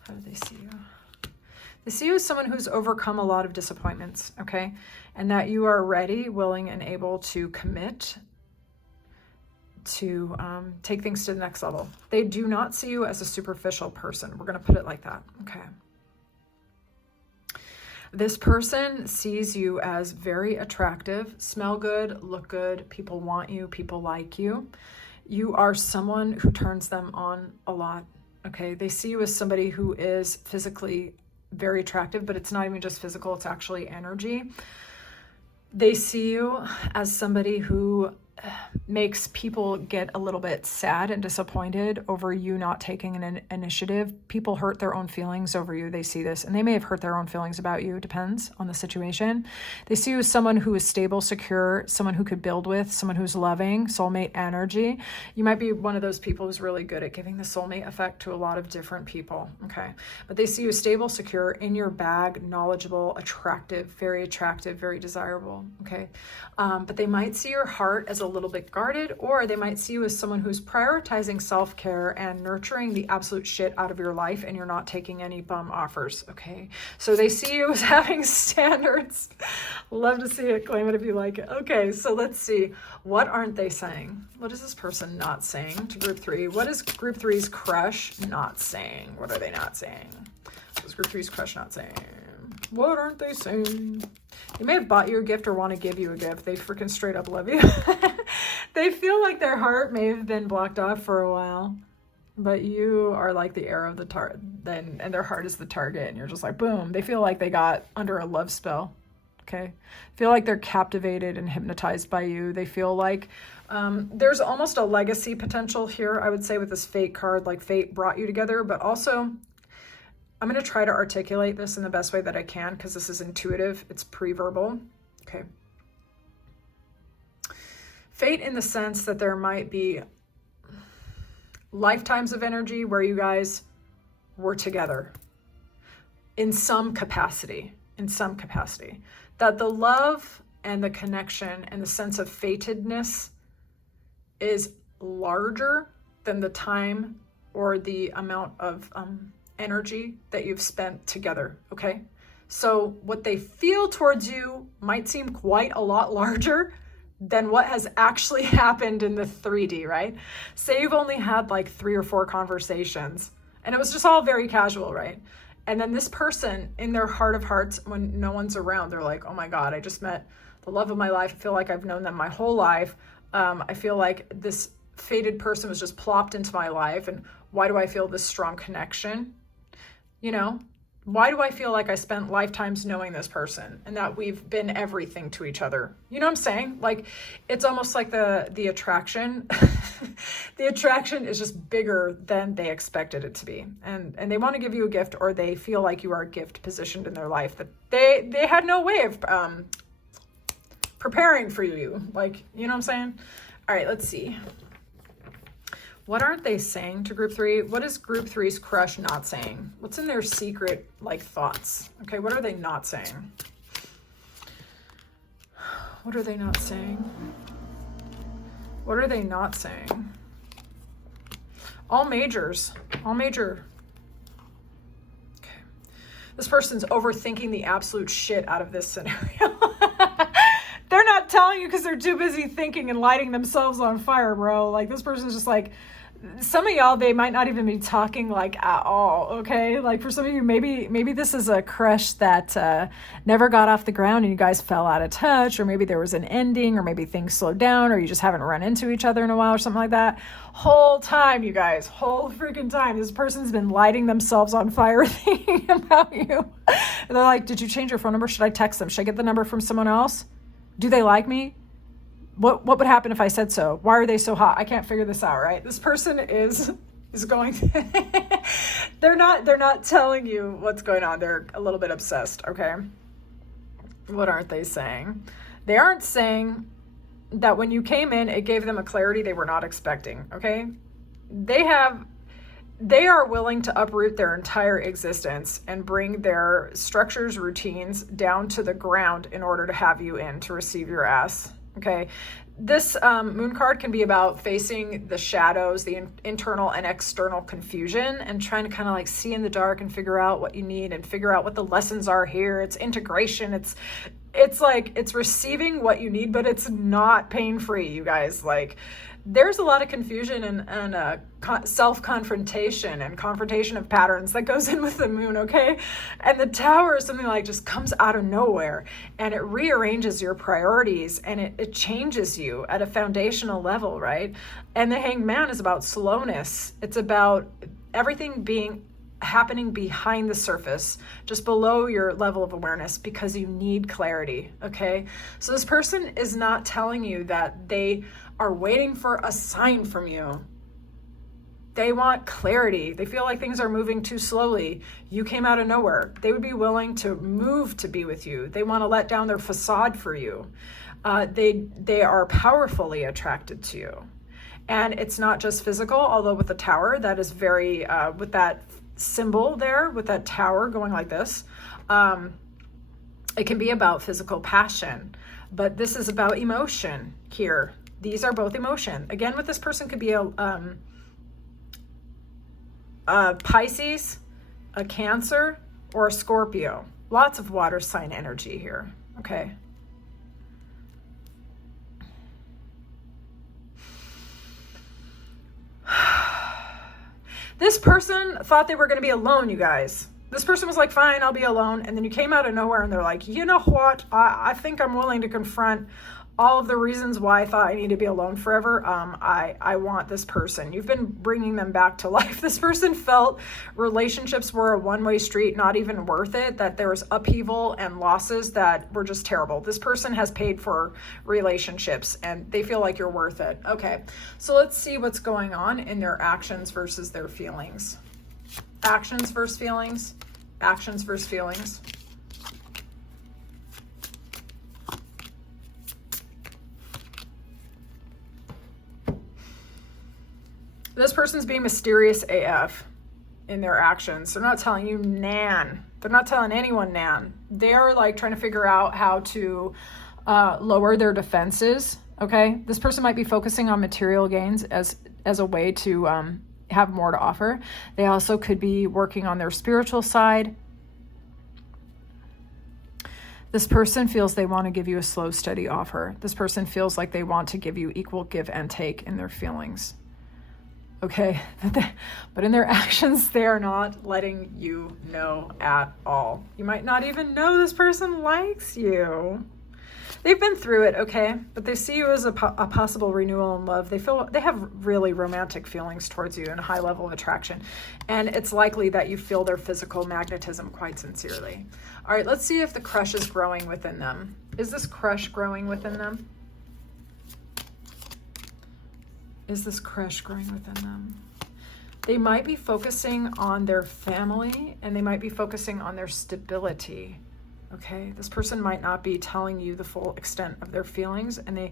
How do they see you? They see you as someone who's overcome a lot of disappointments, okay? And that you are ready, willing, and able to commit to take things to the next level. They do not see you as a superficial person. We're going to put it like that, okay? This person sees you as very attractive, smell good, look good, people want you, people like you. You are someone who turns them on a lot, okay? They see you as somebody who is physically very attractive, but it's not even just physical, it's actually energy. They see you as somebody who makes people get a little bit sad and disappointed over you not taking an initiative. People hurt their own feelings over you. They see this, and they may have hurt their own feelings about you. Depends on the situation. They see you as someone who is stable, secure, someone who could build with, someone who's loving, soulmate energy. You might be one of those people who's really good at giving the soulmate effect to a lot of different people, okay? But they see you as stable, secure, in your bag, knowledgeable, attractive, very desirable, okay? But they might see your heart as a little bit guarded, or they might see you as someone who's prioritizing self-care and nurturing the absolute shit out of your life, and you're not taking any bum offers, okay? So they see you as having standards. Love to see it. Claim it if you like it. Okay, so let's see. What aren't they saying? What is this person not saying to group 3? What is group 3's crush not saying? What are they not saying? What is group 3's crush not saying? What aren't they saying? They may have bought you a gift or want to give you a gift. They freaking straight up love you. They feel like their heart may have been blocked off for a while, but you are like the arrow of the target, and their heart is the target, and you're just like, boom. They feel like they got under a love spell, okay? Feel like they're captivated and hypnotized by you. They feel like there's almost a legacy potential here, I would say, with this fate card, like fate brought you together, but also I'm going to try to articulate this in the best way that I can because this is intuitive. It's pre-verbal. Okay. Fate in the sense that there might be lifetimes of energy where you guys were together in some capacity, that the love and the connection and the sense of fatedness is larger than the time or the amount of energy that you've spent together, okay? So what they feel towards you might seem quite a lot larger than what has actually happened in the 3D, right? Say you've only had like 3 or 4 conversations and it was just all very casual, right? And then this person, in their heart of hearts, when no one's around, they're like, oh my God, I just met the love of my life. I feel like I've known them my whole life. I feel like this fated person was just plopped into my life. And why do I feel this strong connection? You know, why do I feel like I spent lifetimes knowing this person and that we've been everything to each other? You know what I'm saying? Like, it's almost like the attraction. The attraction is just bigger than they expected it to be. And they want to give you a gift, or they feel like you are a gift positioned in their life that they had no way of preparing for you. Like, you know what I'm saying? All right, let's see. What aren't they saying to group 3? What is group 3's crush not saying? What's in their secret, like, thoughts? Okay, what are they not saying? What are they not saying? What are they not saying? All majors. All major. Okay. This person's overthinking the absolute shit out of this scenario. They're not telling you because they're too busy thinking and lighting themselves on fire, bro. Like, this person's just like, some of y'all, they might not even be talking like at all, okay? Like, for some of you, maybe this is a crush that never got off the ground and you guys fell out of touch, or maybe there was an ending, or maybe things slowed down, or you just haven't run into each other in a while or something like that. Whole time, you guys, whole freaking time, this person's been lighting themselves on fire thinking about you. And they're like, did you change your phone number? Should I text them? Should I get the number from someone else? Do they like me? What would happen if I said so? Why are they so hot? I can't figure this out, right? This person is going they're not telling you what's going on. They're a little bit obsessed, okay? What aren't they saying? They aren't saying that when you came in, it gave them a clarity they were not expecting, okay? They are willing to uproot their entire existence and bring their structures, routines down to the ground in order to have you in to receive your ass, okay? This moon card can be about facing the shadows, the internal and external confusion, and trying to kind of like see in the dark and figure out what you need and figure out what the lessons are here. It's integration. It's like, it's receiving what you need, but it's not pain-free, you guys. Like, there's a lot of confusion and self-confrontation and confrontation of patterns that goes in with the moon, okay? And the Tower is something like just comes out of nowhere, and it rearranges your priorities, and it changes you at a foundational level, right? And the Hanged Man is about slowness. It's about everything happening behind the surface, just below your level of awareness, because you need clarity, okay? So this person is not telling you that they are waiting for a sign from you. They want clarity. They feel like things are moving too slowly. You came out of nowhere. They would be willing to move to be with you. They want to let down their facade for you. They are powerfully attracted to you. And it's not just physical, although with the Tower, that is very, with that symbol there, with that tower going like this, it can be about physical passion, but this is about emotion here. These are both emotion. Again, with this person could be a Pisces, a Cancer, or a Scorpio. Lots of water sign energy here, okay? This person thought they were going to be alone, you guys. This person was like, fine, I'll be alone. And then you came out of nowhere and they're like, you know what? I think I'm willing to confront all of the reasons why I thought I need to be alone forever. I want this person. You've been bringing them back to life. This person felt relationships were a one-way street, not even worth it, that there was upheaval and losses that were just terrible. This person has paid for relationships and they feel like you're worth it. Okay, so let's see what's going on in their actions versus their feelings. Actions versus feelings. Actions versus feelings. This person's being mysterious AF in their actions. They're not telling you nan. They're not telling anyone nan. They're like trying to figure out how to lower their defenses, okay? This person might be focusing on material gains as a way to have more to offer. They also could be working on their spiritual side. This person feels they want to give you a slow, steady offer. This person feels like they want to give you equal give and take in their feelings. Okay, but in their actions, they are not letting you know at all. You might not even know this person likes you. They've been through it, okay? But they see you as a possible renewal in love. They have really romantic feelings towards you and a high level of attraction. And it's likely that you feel their physical magnetism quite sincerely. All right, let's see if the crush is growing within them. Is this crush growing within them? Is this crush growing within them? They might be focusing on their family and they might be focusing on their stability. Okay, this person might not be telling you the full extent of their feelings and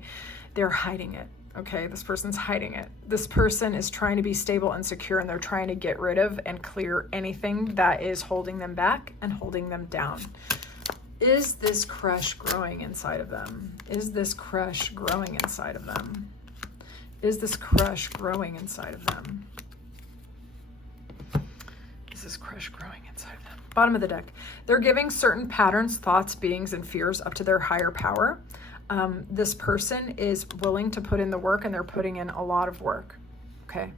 they're hiding it. Okay, this person's hiding it. This person is trying to be stable and secure and they're trying to get rid of and clear anything that is holding them back and holding them down. Is this crush growing inside of them? Is this crush growing inside of them? Is this crush growing inside of them? Is this crush growing inside of them? Bottom of the deck. They're giving certain patterns, thoughts, beings, and fears up to their higher power. This person is willing to put in the work and they're putting in a lot of work. Okay.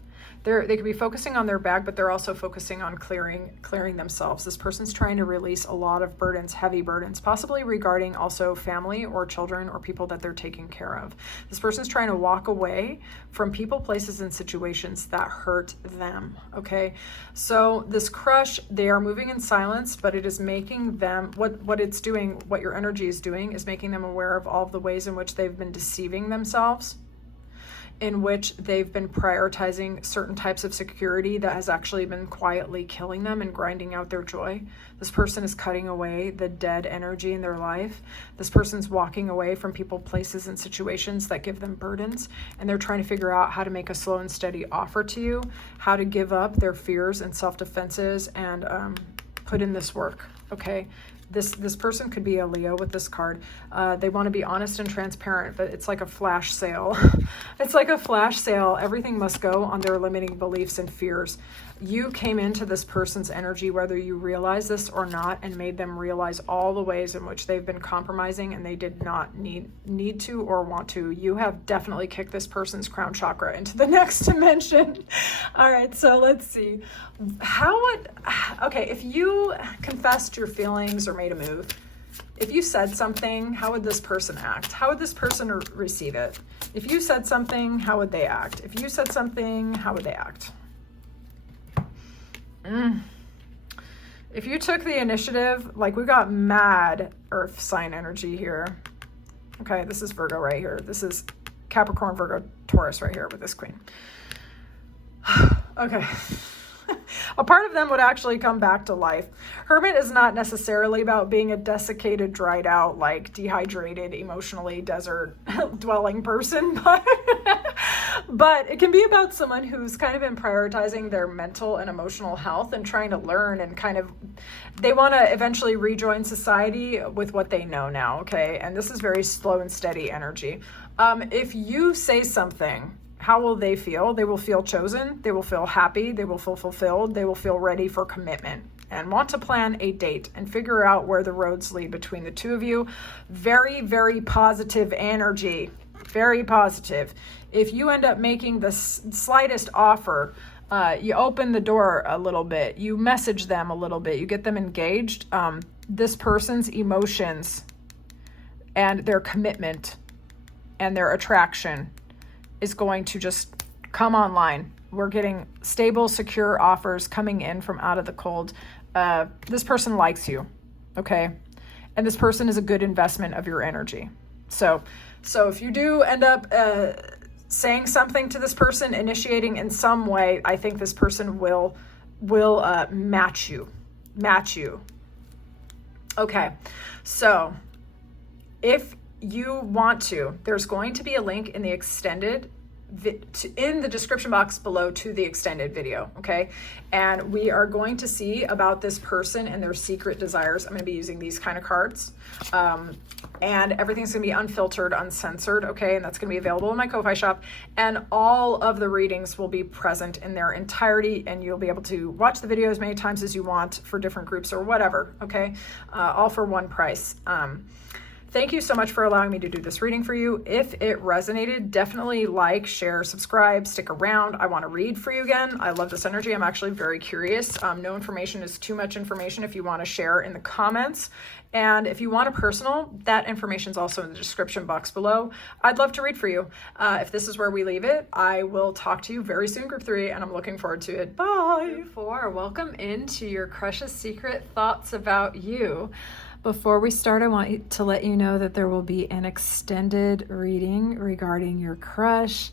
They could be focusing on their bag, but they're also focusing on clearing themselves. This person's trying to release a lot of burdens, heavy burdens, possibly regarding also family or children or people that they're taking care of. This person's trying to walk away from people, places, and situations that hurt them, okay? So this crush, they are moving in silence, but it is making them, what it's doing, what your energy is doing, is making them aware of all of the ways in which they've been deceiving themselves. in which they've been prioritizing certain types of security that has actually been quietly killing them and grinding out their joy. This person is cutting away the dead energy in their life. This person's walking away from people, places, and situations that give them burdens, and they're trying to figure out how to make a slow and steady offer to you, how to give up their fears and self-defenses and put in this work, okay? This person could be a Leo with this card. They want to be honest and transparent, but it's like a flash sale. It's like a flash sale. Everything must go on their limiting beliefs and fears. You came into this person's energy, whether you realize this or not, and made them realize all the ways in which they've been compromising and they did not need to or want to. You have definitely kicked this person's crown chakra into the next dimension. All right, so let's see. Okay, if you confessed your feelings or made a move, if you said something, how would this person act? How would this person receive it? If you said something, how would they act? If you said something, how would they act? If you took the initiative, like we got mad earth sign energy here. Okay, this is Virgo right here. This is Capricorn, Virgo, Taurus right here with this queen. Okay. A part of them would actually come back to life. Hermit is not necessarily about being a desiccated, dried out, like dehydrated, emotionally desert dwelling person, but it can be about someone who's kind of been prioritizing their mental and emotional health and trying to learn and they want to eventually rejoin society with what they know now, okay? And this is very slow and steady energy. If you say something, how will they feel? They will feel chosen. They will feel happy. They will feel fulfilled. They will feel ready for commitment and want to plan a date and figure out where the roads lead between the two of you. Very, very positive energy. Very positive. If you end up making the slightest offer, you open the door a little bit, you message them a little bit, you get them engaged, this person's emotions and their commitment and their attraction is going to just come online. We're getting stable, secure offers coming in from out of the cold. This person likes you, okay? And this person is a good investment of your energy. So if you do end up saying something to this person, initiating in some way, I think this person will match you. Okay, so if you want to, there's going to be a link in the extended in the description box below to the extended video, okay? And we are going to see about this person and their secret desires. I'm going to be using these kind of cards, and everything's going to be unfiltered, uncensored, okay? And that's going to be available in my Ko-Fi shop, and all of the readings will be present in their entirety, and you'll be able to watch the video as many times as you want for different groups or whatever, okay? All for one price. Thank you so much for allowing me to do this reading for you. If it resonated, definitely like, share, subscribe, stick around. I want to read for you again. I love this energy. I'm actually very curious. No information is too much information if you want to share in the comments. And if you want a personal, that information is also in the description box below. I'd love to read for you. If this is where we leave it, I will talk to you very soon, Group 3, and I'm looking forward to it. Bye. Group 4, welcome into your crush's secret thoughts about you. Before we start, I want to let you know that there will be an extended reading regarding your crush.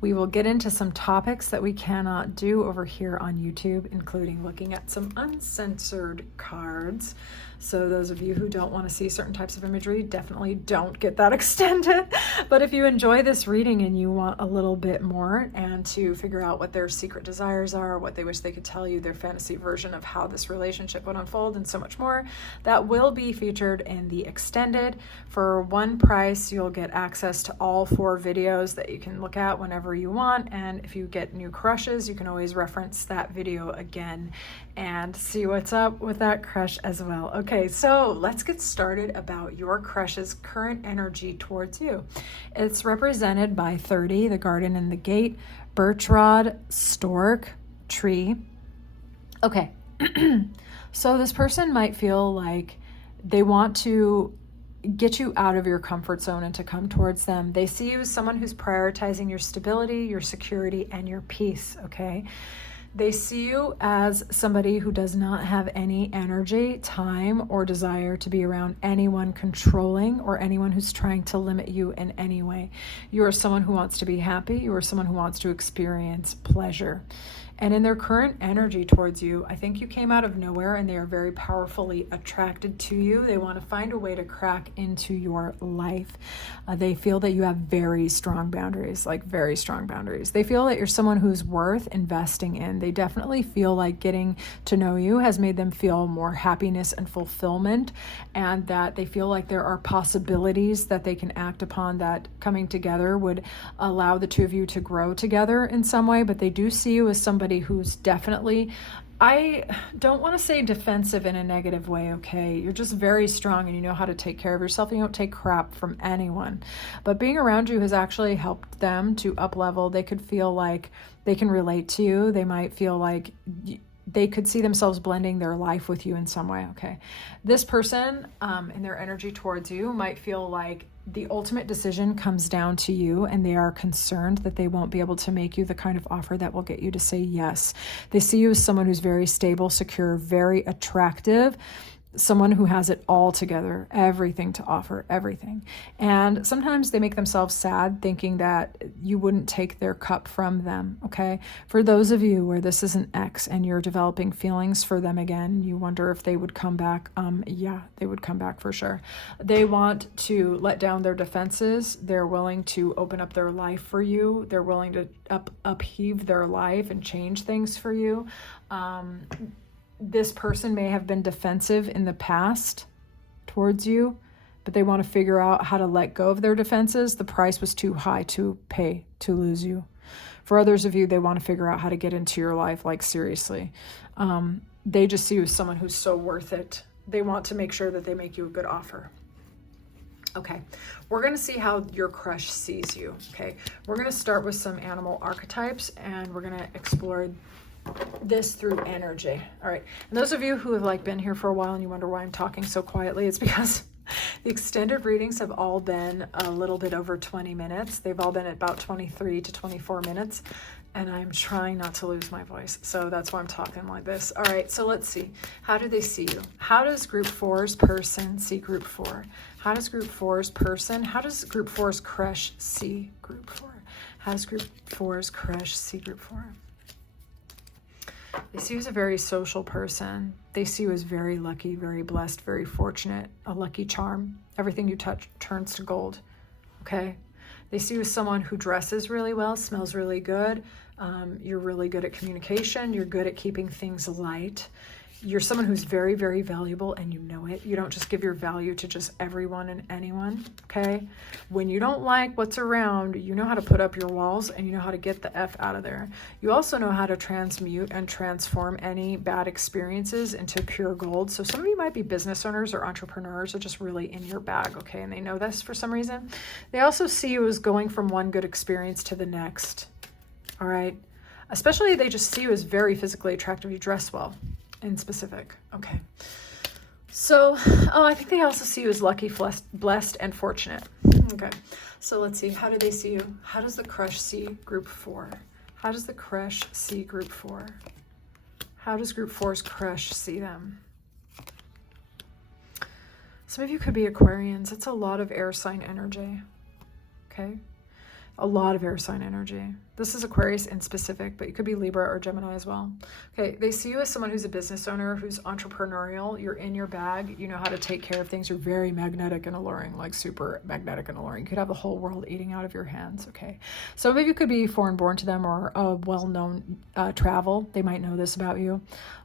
We will get into some topics that we cannot do over here on YouTube, including looking at some uncensored cards. So those of you who don't want to see certain types of imagery, definitely don't get that extended. But if you enjoy this reading and you want a little bit more and to figure out what their secret desires are, what they wish they could tell you, their fantasy version of how this relationship would unfold, and so much more, that will be featured in the extended. For one price, you'll get access to all 4 videos that you can look at whenever you want. And if you get new crushes, you can always reference that video again and see what's up with that crush as well. Okay, so let's get started about your crush's current energy towards you. It's represented by 30, the garden and the gate, birch rod, stork, tree. Okay, so this person might feel like they want to get you out of your comfort zone and to come towards them. They see you as someone who's prioritizing your stability, your security, and your peace, okay? They see you as somebody who does not have any energy, time, or desire to be around anyone controlling or anyone who's trying to limit you in any way. You are someone who wants to be happy. You are someone who wants to experience pleasure. And in their current energy towards you, I think you came out of nowhere and they are very powerfully attracted to you. They want to find a way to crack into your life. They feel that you have very strong boundaries, like very strong boundaries. They feel that you're someone who's worth investing in. They definitely feel like getting to know you has made them feel more happiness and fulfillment, and that they feel like there are possibilities that they can act upon, that coming together would allow the two of you to grow together in some way. But they do see you as somebody who's definitely, I don't want to say defensive in a negative way, okay? You're just very strong and you know how to take care of yourself and you don't take crap from anyone. But being around you has actually helped them to up level. They could feel like they can relate to you. They might feel like they could see themselves blending their life with you in some way, okay? This person in their energy towards you might feel like the ultimate decision comes down to you, and they are concerned that they won't be able to make you the kind of offer that will get you to say yes. They see you as someone who's very stable, secure, very attractive, someone who has it all together, everything to offer, everything. And sometimes they make themselves sad thinking that you wouldn't take their cup from them, okay? For those of you where this is an ex and you're developing feelings for them again, you wonder if they would come back. Yeah, they would come back for sure. They want to let down their defenses. They're willing to open up their life for you. They're willing to upheave their life and change things for you. This person may have been defensive in the past towards you, but they want to figure out how to let go of their defenses. The price was too high to pay to lose you. For others of you, they want to figure out how to get into your life, like seriously. They just see you as someone who's so worth it. They want to make sure that they make you a good offer. Okay, we're going to see how your crush sees you, okay? We're going to start with some animal archetypes, and we're going to explore this through energy. All right. And those of you who have been here for a while and you wonder why I'm talking so quietly, it's because the extended readings have all been a little bit over 20 minutes. They've all been at about 23 to 24 minutes. And I'm trying not to lose my voice. So that's why I'm talking like this. All right. So let's see. How do they see you? How does group 4's person see group 4? How does group 4's person, how does group 4's crush see group 4? How does group 4's crush see group 4? They see you as a very social person. They see you as very lucky, very blessed, very fortunate, a lucky charm. Everything you touch turns to gold, okay? They see you as someone who dresses really well, smells really good. You're really good at communication. You're good at keeping things light. You're someone who's very, very valuable, and you know it. You don't just give your value to just everyone and anyone, okay? When you don't like what's around, you know how to put up your walls, and you know how to get the F out of there. You also know how to transmute and transform any bad experiences into pure gold. So some of you might be business owners or entrepreneurs or just really in your bag, okay? And they know this for some reason. They also see you as going from one good experience to the next, all right? Especially they just see you as very physically attractive. You dress well. In specific. Okay. So, I think they also see you as lucky, blessed, and fortunate. Okay. So let's see. How do they see you? How does the crush see group 4? How does the crush see group 4? How does group 4's crush see them? Some of you could be Aquarians. It's a lot of air sign energy. Okay. A lot of air sign energy. This is Aquarius in specific, but you could be Libra or Gemini as well. Okay, they see you as someone who's a business owner, who's entrepreneurial. You're in your bag. You know how to take care of things. You're very magnetic and alluring, like super magnetic and alluring. You could have the whole world eating out of your hands, okay? Some of you could be foreign born to them or a well-known travel. They might know this about you.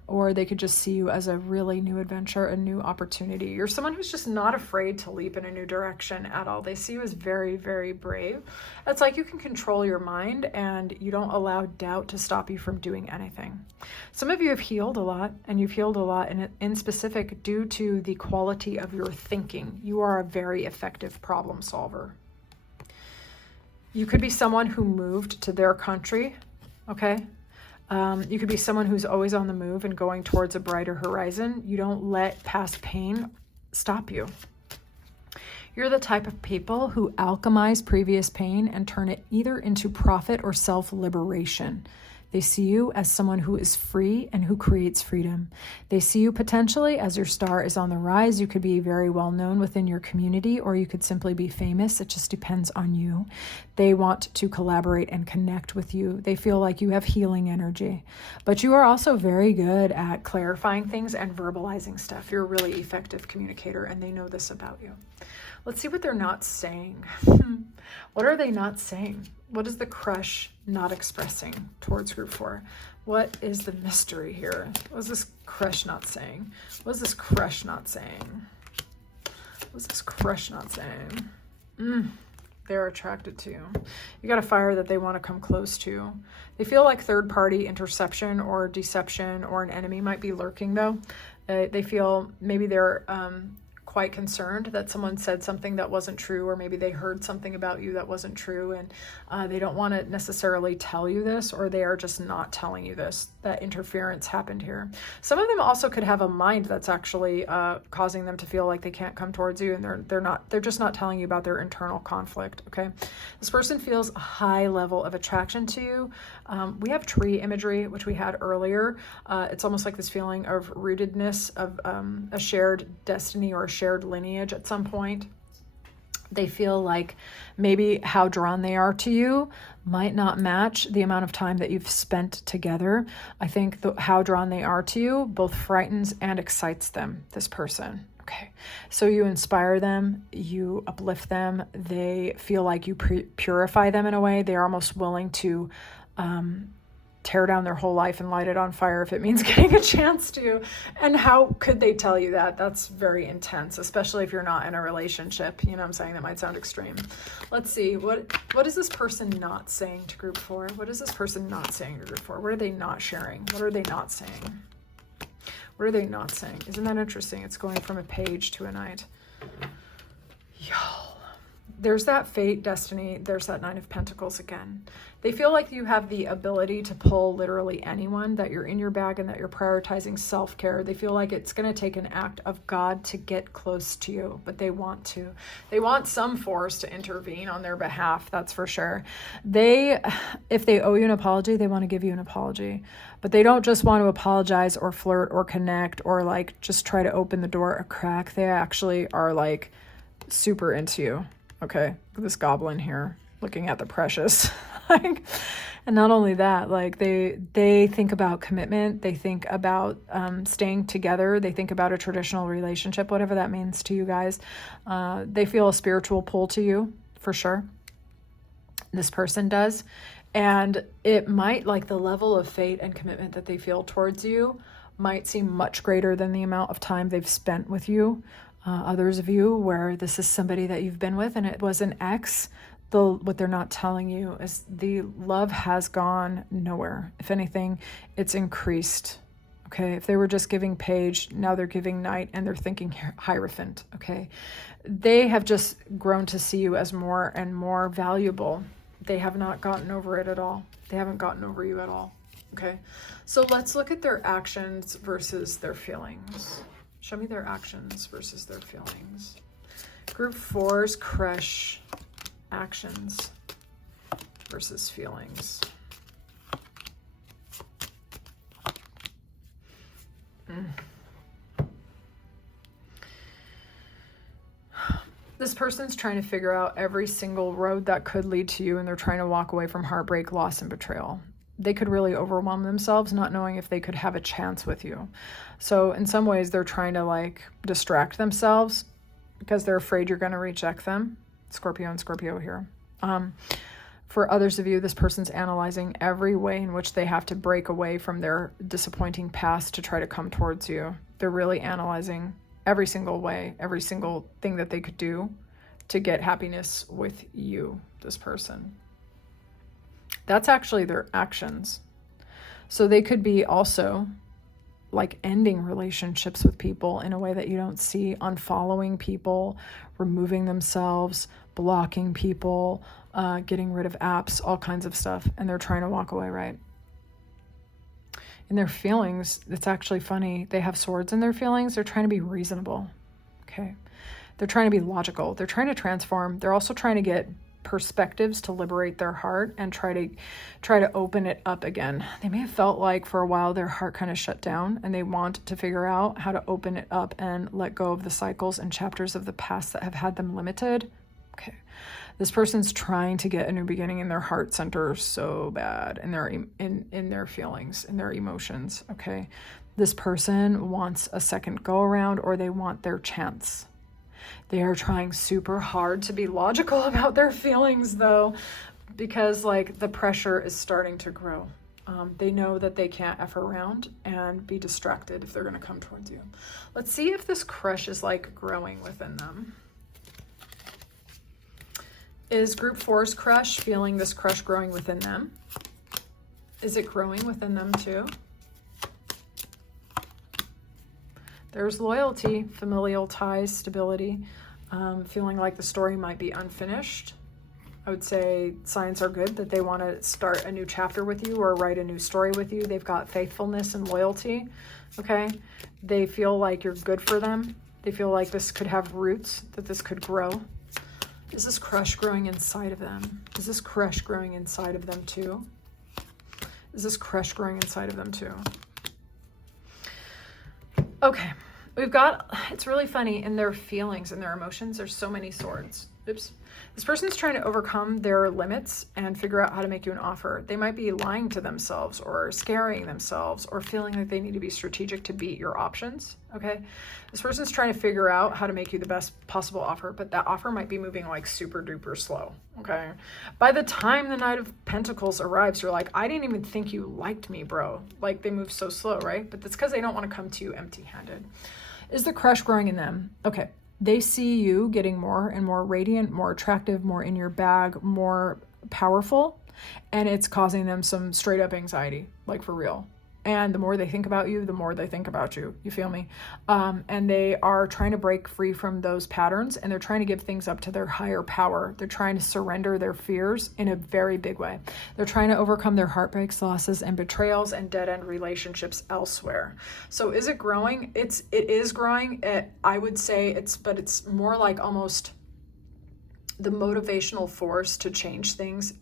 Or they could just see you as a really new adventure, a new opportunity. You're someone who's just not afraid to leap in a new direction at all. They see you as very, very brave. It's like you can control your mind and you don't allow doubt to stop you from doing anything. Some of you have healed a lot, and you've healed a lot in specific due to the quality of your thinking. You are a very effective problem solver. You could be someone who moved to their country, okay? You could be someone who's always on the move and going towards a brighter horizon. You don't let past pain stop you. You're the type of people who alchemize previous pain and turn it either into profit or self-liberation. They see you as someone who is free and who creates freedom. They see you potentially as your star is on the rise. You could be very well known within your community, or you could simply be famous. It just depends on you. They want to collaborate and connect with you. They feel like you have healing energy, but you are also very good at clarifying things and verbalizing stuff. You're a really effective communicator, and they know this about you. Let's see what they're not saying. What are they not saying? What is the crush not expressing towards group 4? What is the mystery here? What is this crush not saying? What is this crush not saying? What is this crush not saying? They're attracted to you. You got a fire that they want to come close to. They feel like third-party interception or deception or an enemy might be lurking, though. They feel maybe they're quite concerned that someone said something that wasn't true, or maybe they heard something about you that wasn't true, and they don't want to necessarily tell you this, or they are just not telling you this. That interference happened here. Some of them also could have a mind that's actually causing them to feel like they can't come towards you, and they're just not telling you about their internal conflict. Okay, this person feels a high level of attraction to you. We have tree imagery, which we had earlier. It's almost like this feeling of rootedness, of a shared destiny or a shared lineage at some point. They feel like maybe how drawn they are to you might not match the amount of time that you've spent together. I think how drawn they are to you both frightens and excites them, this person. Okay, so you inspire them, you uplift them, they feel like you purify them in a way. They're almost willing to tear down their whole life and light it on fire if it means getting a chance to. And how could they tell you that? That's very intense, especially if you're not in a relationship. You know what I'm saying? That might sound extreme. Let's see. What is this person not saying to group 4? What is this person not saying to group 4? What are they not sharing? What are they not saying? What are they not saying? Isn't that interesting? It's going from a page to a knight. Y'all. There's that fate, destiny. There's that 9 of Pentacles again. They feel like you have the ability to pull literally anyone, that you're in your bag and that you're prioritizing self-care. They feel like it's going to take an act of God to get close to you, but they want to. They want some force to intervene on their behalf, that's for sure. If they owe you an apology, they want to give you an apology. But they don't just want to apologize or flirt or connect or like just try to open the door a crack. They actually are like super into you. Okay, this goblin here looking at the precious. And not only that, like they think about commitment, they think about staying together, they think about a traditional relationship, whatever that means to you guys. They feel a spiritual pull to you, for sure. This person does. And it might, like the level of fate and commitment that they feel towards you might seem much greater than the amount of time they've spent with you. Others of you where this is somebody that you've been with and it was an ex, what they're not telling you is the love has gone nowhere. If anything, it's increased. Okay, if they were just giving page, now they're giving knight and they're thinking hierophant. Okay, they have just grown to see you as more and more valuable. They have not gotten over it at all. They haven't gotten over you at all. Okay, so let's look at their actions versus their feelings. Show me their actions versus their feelings. Group 4's crush actions versus feelings. This person's trying to figure out every single road that could lead to you, and they're trying to walk away from heartbreak, loss, and betrayal. They could really overwhelm themselves not knowing if they could have a chance with you. So in some ways, they're trying to like distract themselves because they're afraid you're going to reject them. Scorpio and Scorpio here. For others of you, this person's analyzing every way in which they have to break away from their disappointing past to try to come towards you. They're really analyzing every single way, every single thing that they could do to get happiness with you, this person. That's actually their actions. So they could be also like ending relationships with people in a way that you don't see, unfollowing people, removing themselves, blocking people, getting rid of apps, all kinds of stuff. And they're trying to walk away, right? In their feelings, it's actually funny. They have swords in their feelings. They're trying to be reasonable. Okay. They're trying to be logical. They're trying to transform. They're also trying to get perspectives to liberate their heart and try to open it up again. They may have felt like for a while their heart kind of shut down, and they want to figure out how to open it up and let go of the cycles and chapters of the past that have had them limited. Okay. This person's trying to get a new beginning in their heart center so bad, in their feelings, in their emotions. Okay. This person wants a second go around, or they want their chance. They are trying super hard to be logical about their feelings, though, because like the pressure is starting to grow. They know that they can't F around and be distracted if they're going to come towards you. Let's see if this crush is like growing within them. Is group 4's crush feeling this crush growing within them? Is it growing within them too? There's loyalty, familial ties, stability, feeling like the story might be unfinished. I would say signs are good that they want to start a new chapter with you or write a new story with you. They've got faithfulness and loyalty, okay? They feel like you're good for them. They feel like this could have roots, that this could grow. Is this crush growing inside of them? Is this crush growing inside of them too? Is this crush growing inside of them too? Okay, it's really funny, in their feelings and their emotions, there's so many swords. Oops. This person's trying to overcome their limits and figure out how to make you an offer. They might be lying to themselves or scaring themselves or feeling like they need to be strategic to beat your options, okay? This person's trying to figure out how to make you the best possible offer, but that offer might be moving like super duper slow, okay? By the time the Knight of Pentacles arrives, you're like, I didn't even think you liked me, bro. Like, they move so slow, right? But that's because they don't want to come to you empty-handed. Is the crush growing in them? Okay. They see you getting more and more radiant, more attractive, more in your bag, more powerful, and it's causing them some straight up anxiety, like for real. And the more they think about you, the more they think about you. You feel me? And they are trying to break free from those patterns, and they're trying to give things up to their higher power. They're trying to surrender their fears in a very big way. They're trying to overcome their heartbreaks, losses, and betrayals and dead-end relationships elsewhere. So is it growing? It is growing. I would say but it's more like almost the motivational force to change things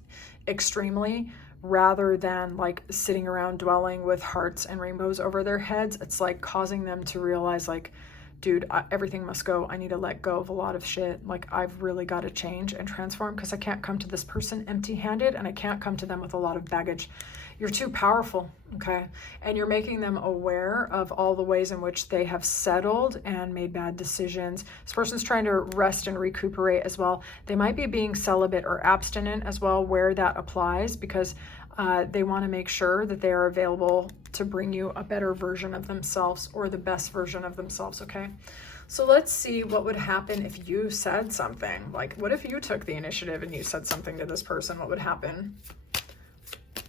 extremely, rather than like sitting around dwelling with hearts and rainbows over their heads. It's like causing them to realize like, dude, everything must go. I need to let go of a lot of shit. Like, I've really got to change and transform, because I can't come to this person empty-handed, and I can't come to them with a lot of baggage. You're too powerful, okay? And you're making them aware of all the ways in which they have settled and made bad decisions. This person's trying to rest and recuperate as well. They might be being celibate or abstinent as well, where that applies, because they want to make sure that they are available to bring you a better version of themselves, or the best version of themselves, okay? So let's see what would happen if you said something. Like, what if you took the initiative and you said something to this person? What would happen?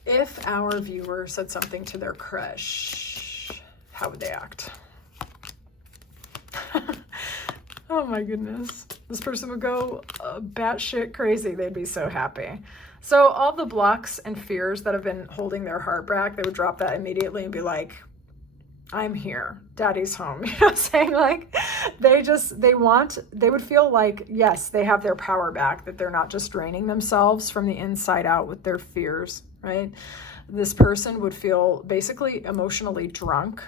If our viewer said something to their crush, how would they act? Oh my goodness. This person would go batshit crazy. They'd be so happy. So all the blocks and fears that have been holding their heart back, they would drop that immediately and be like, I'm here. Daddy's home. You know what I'm saying? Like, they would feel like, yes, they have their power back, that they're not just draining themselves from the inside out with their fears, right? This person would feel basically emotionally drunk.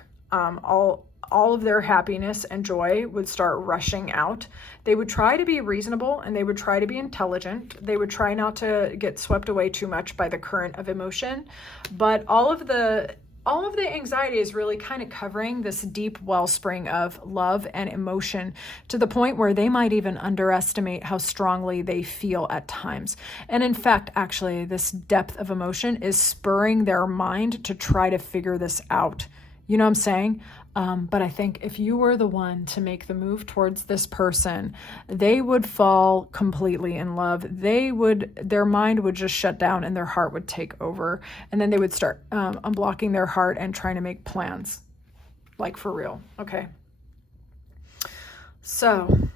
All of their happiness and joy would start rushing out. They would try to be reasonable, and they would try to be intelligent. They would try not to get swept away too much by the current of emotion. But all of the anxiety is really kind of covering this deep wellspring of love and emotion, to the point where they might even underestimate how strongly they feel at times. And in fact, actually, this depth of emotion is spurring their mind to try to figure this out. You know what I'm saying? But I think if you were the one to make the move towards this person, they would fall completely in love. Their mind would just shut down, and their heart would take over. And then they would start unblocking their heart and trying to make plans, like for real. Okay. So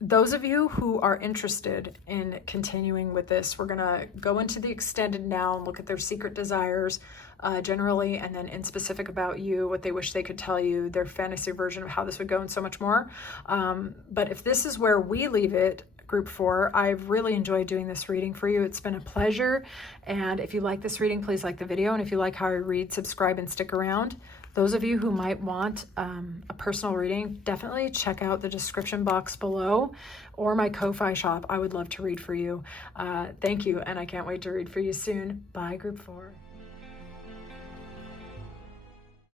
those of you who are interested in continuing with this, we're going to go into the extended now and look at their secret desires generally, and then in specific about you, what they wish they could tell you, their fantasy version of how this would go, and so much more. But if this is where we leave it, Group 4. I've really enjoyed doing this reading for you. It's been a pleasure. And if you like this reading, please like the video. And if you like how I read, subscribe and stick around. Those of you who might want a personal reading, definitely check out the description box below or my Ko-Fi shop. I would love to read for you. Thank you, and I can't wait to read for you soon. Bye, Group 4.